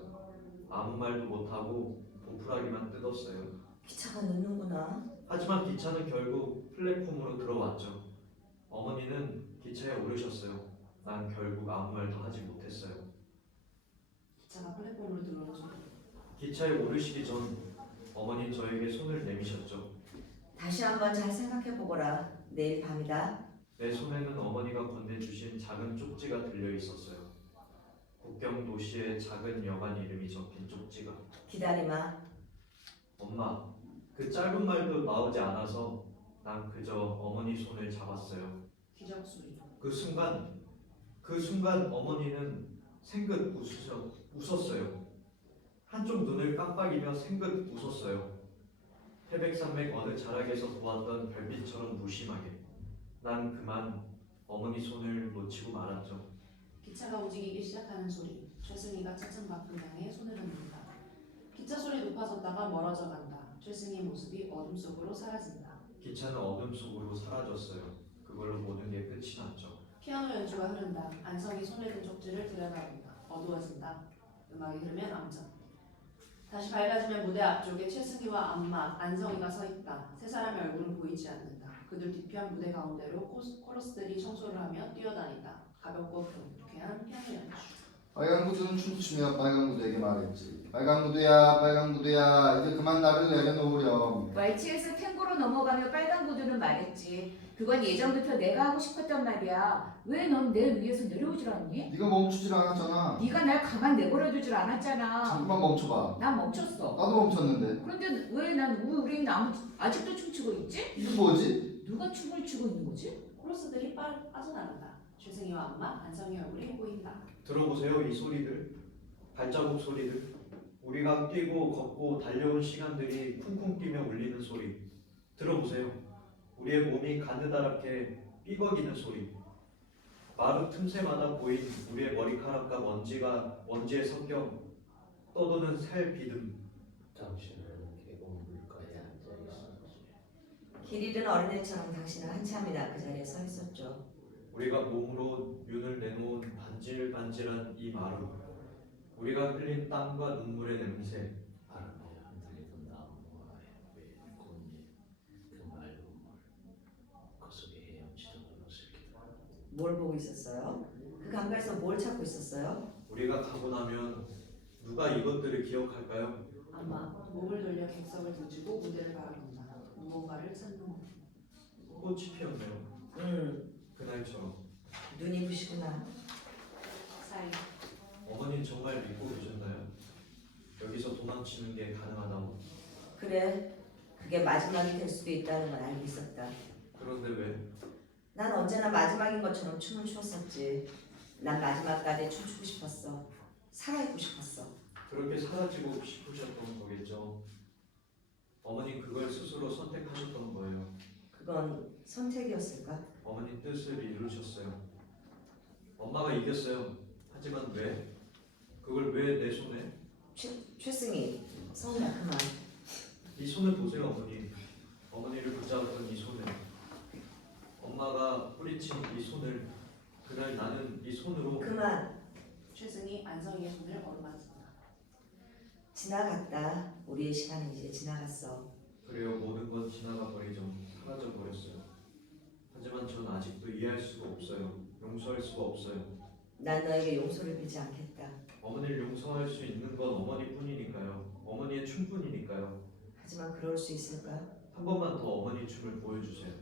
아무 말도 못하고 보풀하기만 뜯었어요. 기차가 늦는구나. 하지만 기차는 결국 플랫폼으로 들어왔죠. 어머니는 기차에 오르셨어요. 난 결국 아무 말도 하지 못했어요. 기차가 플랫폼으로 들어오는 소리. 기차에 오르시기 전 어머니 저에게 손을 내미셨죠. 다시 한번 잘 생각해보거라. 내일 밤이다. 내 손에는 어머니가 건네주신 작은 쪽지가 들려 있었어요. 국경 도시의 작은 여관 이름이 적힌 쪽지가. 기다리마. 엄마, 그 짧은 말도 나오지 않아서 난 그저 어머니 손을 잡았어요. 기적 소리. 그 순간 어머니는 생긋 웃었어요. 한쪽 눈을 깜빡이며 생긋 웃었어요. 태백산맥 어느 자락에서 보았던 별빛처럼 무심하게. 난 그만 어머니 손을 놓치고 말았죠. 기차가 움직이기 시작하는 소리. 최승희가 차츰 바쁜 향에 손을 흔든다. 기차 소리 높아졌다가 멀어져 간다. 최승희 모습이 어둠 속으로 사라진다. 기차는 어둠 속으로 사라졌어요. 그걸로 모든 게 끝이 났죠. 피아노 연주가 흐른다. 안성이 손에 든 쪽지를 들여다본다. 어두워진다. 음악이 흐르면 암전. 다시 밝아지면 무대 앞쪽에 최승희와 안마, 안성이가 서 있다. 세 사람의 얼굴은 보이지 않는다. 그들 뒤편 무대 가운데로 코러스들이 청소를 하며 뛰어다닌다. 가볍고 경쾌한 피아노 연주. 빨간 구두는 춤추며 빨간 구두에게 말했지. 빨간 구두야, 빨간 구두야, 이제 그만 나를 내려놓으렴. 왈츠에서 탱고로 넘어가며 빨간 구두는 말했지. 그건 예전부터 내가 하고 싶었단 말이야. 왜 넌 내 위에서 내려오질 않니? 네가 멈추질 않았잖아. 네가 날 가만 내버려두질 줄 않았잖아. 잠깐만 멈춰봐. 난 멈췄어. 나도 멈췄는데. 그런데 왜 난 우리 아직도 춤추고 있지? 이게 뭐지? 누가 춤을 추고 있는 거지? 코러스들이 빠져나간다. 최승희와 안마, 안성의 얼굴이 보인다. 들어보세요, 이 소리들. 발자국 소리들. 우리가 뛰고 걷고 달려온 시간들이 쿵쿵 뛰며 울리는 소리. 들어보세요. 우리의 몸이 가느다랗게 삐걱이는 소리. 마루 틈새마다 보인 우리의 머리카락과 먼지에 섞여 떠도는 살 비듬. 당신은 계곡 물가에 앉아 있었지. 길 잃은 어린애처럼 당신은 한참이나 그 자리에 서 있었죠. 우리가 몸으로 윤을 내놓은 반질반질한 이 마루. 우리가 흘린 땀과 눈물의 냄새. 바람에 흔들리던 나무와 햇빛, 꽃잎, 그 맑은 물, 그 속에 헤엄치던 어렸을 기다. 뭘 보고 있었어요? 그 강가에서 뭘 찾고 있었어요? 우리가 가고 나면 누가 이것들을 기억할까요? 안마, 몸을 돌려 객석을 등지고 무대를 바라본다. 무언가를 찾는 것. 꽃이 피었네요. 그날처럼. 눈이 부시구나. 사이. 어머님 정말 믿고 계셨나요? 여기서 도망치는 게 가능하다고? 그래, 그게 마지막이 될 수도 있다는 건 알고 있었다. 그런데 왜? 난 언제나 마지막인 것처럼 춤을 추었었지. 난 마지막까지 춤추고 싶었어. 살아있고 싶었어. 그렇게 사라지고 싶으셨던 거겠죠. 어머님 그걸 스스로 선택하셨던 거예요. 그건 선택이었을까? 어머님 뜻을 이루셨어요. 엄마가 이겼어요. 하지만 왜? 그걸 왜 내 손에? 최승희, 성이야 그만. 이 손을 보세요, 어머니. 어머니를 붙잡았던 이 손을. 엄마가 뿌리친 이 손을. 그날 나는 이 손으로. 그만. 최승희 안성희의 손을 어루만진다. 지나갔다. 우리의 시간은 이제 지나갔어. 그래요, 모든 건 지나가 버리죠. 사라져 버렸어요. 하지만 전 아직도 이해할 수가 없어요. 용서할 수가 없어요. 난 너에게 용서를 빌지 않겠다. 어머니를 용서할 수 있는 건 어머니뿐이니까요. 어머니의 춤뿐이니까요. 하지만 그럴 수 있을까? 한 번만 더 어머니 춤을 보여주세요.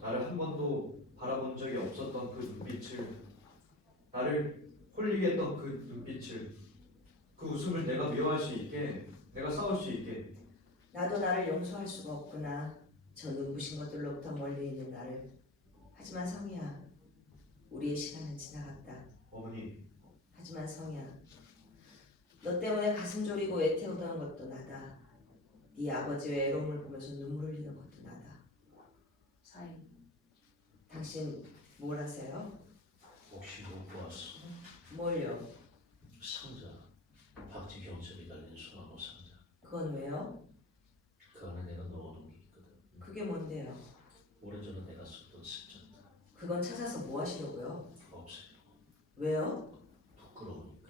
나를 한 번도 바라본 적이 없었던 그 눈빛을, 나를 홀리게 했던 그 눈빛을, 그 웃음을 내가 미워할 수 있게, 내가 싸울 수 있게. 나도 나를 용서할 수가 없구나. 저 눈부신 것들로부터 멀리 있는 나를. 하지만 성희야, 우리의 시간은 지나갔다. 어머니, 하지만 성희야, 너 때문에 가슴 졸이고 애태우던 것도 나다. 네 아버지의 애로움을 보면서 눈물 흘리는 것도 나다. 사인. 당신 뭘 하세요? 혹시 못 보았어? 뭘요? 상자. 박쥐 경첩이 달린 소나무 상자. 그건 왜요? 그 안에 내가 넣어둔 게 있거든. 그게 뭔데요? 오래전에 내가 썼던 습전다. 그건 찾아서 뭐 하시려고요? 없애요. 왜요? 부끄러우니까.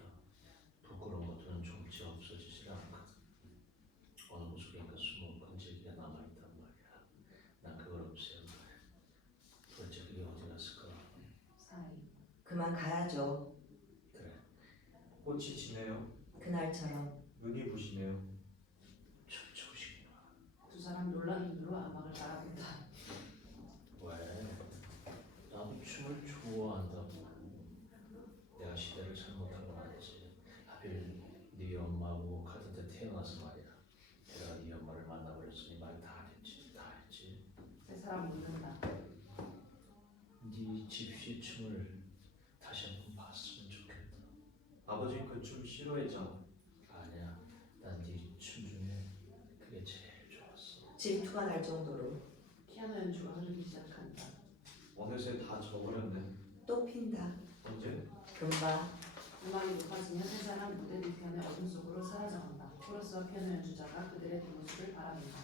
부끄러운 것들은 좀치 없어지질 않거든. 어느 구석인가 숨은 끈질기가 남아있단 말이야. 난 그걸 없애야 해. 도대체 그게 어디 갔을까? 사인. 그만 가야죠. 그래. 꽃이 지네요. 그날처럼. 눈이 부시네요. 춤추고 싶구나. 두 사람 놀란 눈으로 아막을 바라본다. 왜? 나도 춤을 좋아한다고. 내가 시대를 잘못한 건 아니지. 하필 네 엄마하고 같은 때 태어나서 말이야. 내가 네 엄마를 만나버렸으니 말 다 했지. 다 했지. 세 사람 묻는다. 네 집시 춤을 다시 한번 봤으면 좋겠다. 아버진 그 춤 싫어했잖아. 아니야. 난 네 춤 중에 그게 제일 좋았어. 질투가 날 정도로. 피아노 연주가 흐르기 시작한다. 어느새 다 져버렸네. 또 핀다. 언제? 금방. 음악이 높아지면 세 사람 무대 뒤편의 어둠 속으로 사라져간다. 코러스와 피아노 연주자가 그들의 뒷모습을 바라본다.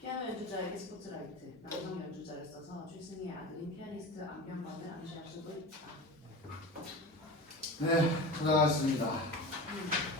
피아노 연주자에게 스포트라이트, 남성 연주자를 써서 최승희의 아들인 피아니스트 안병관을 암시할 수도 있다. 네, 찾아갔습니다. 음.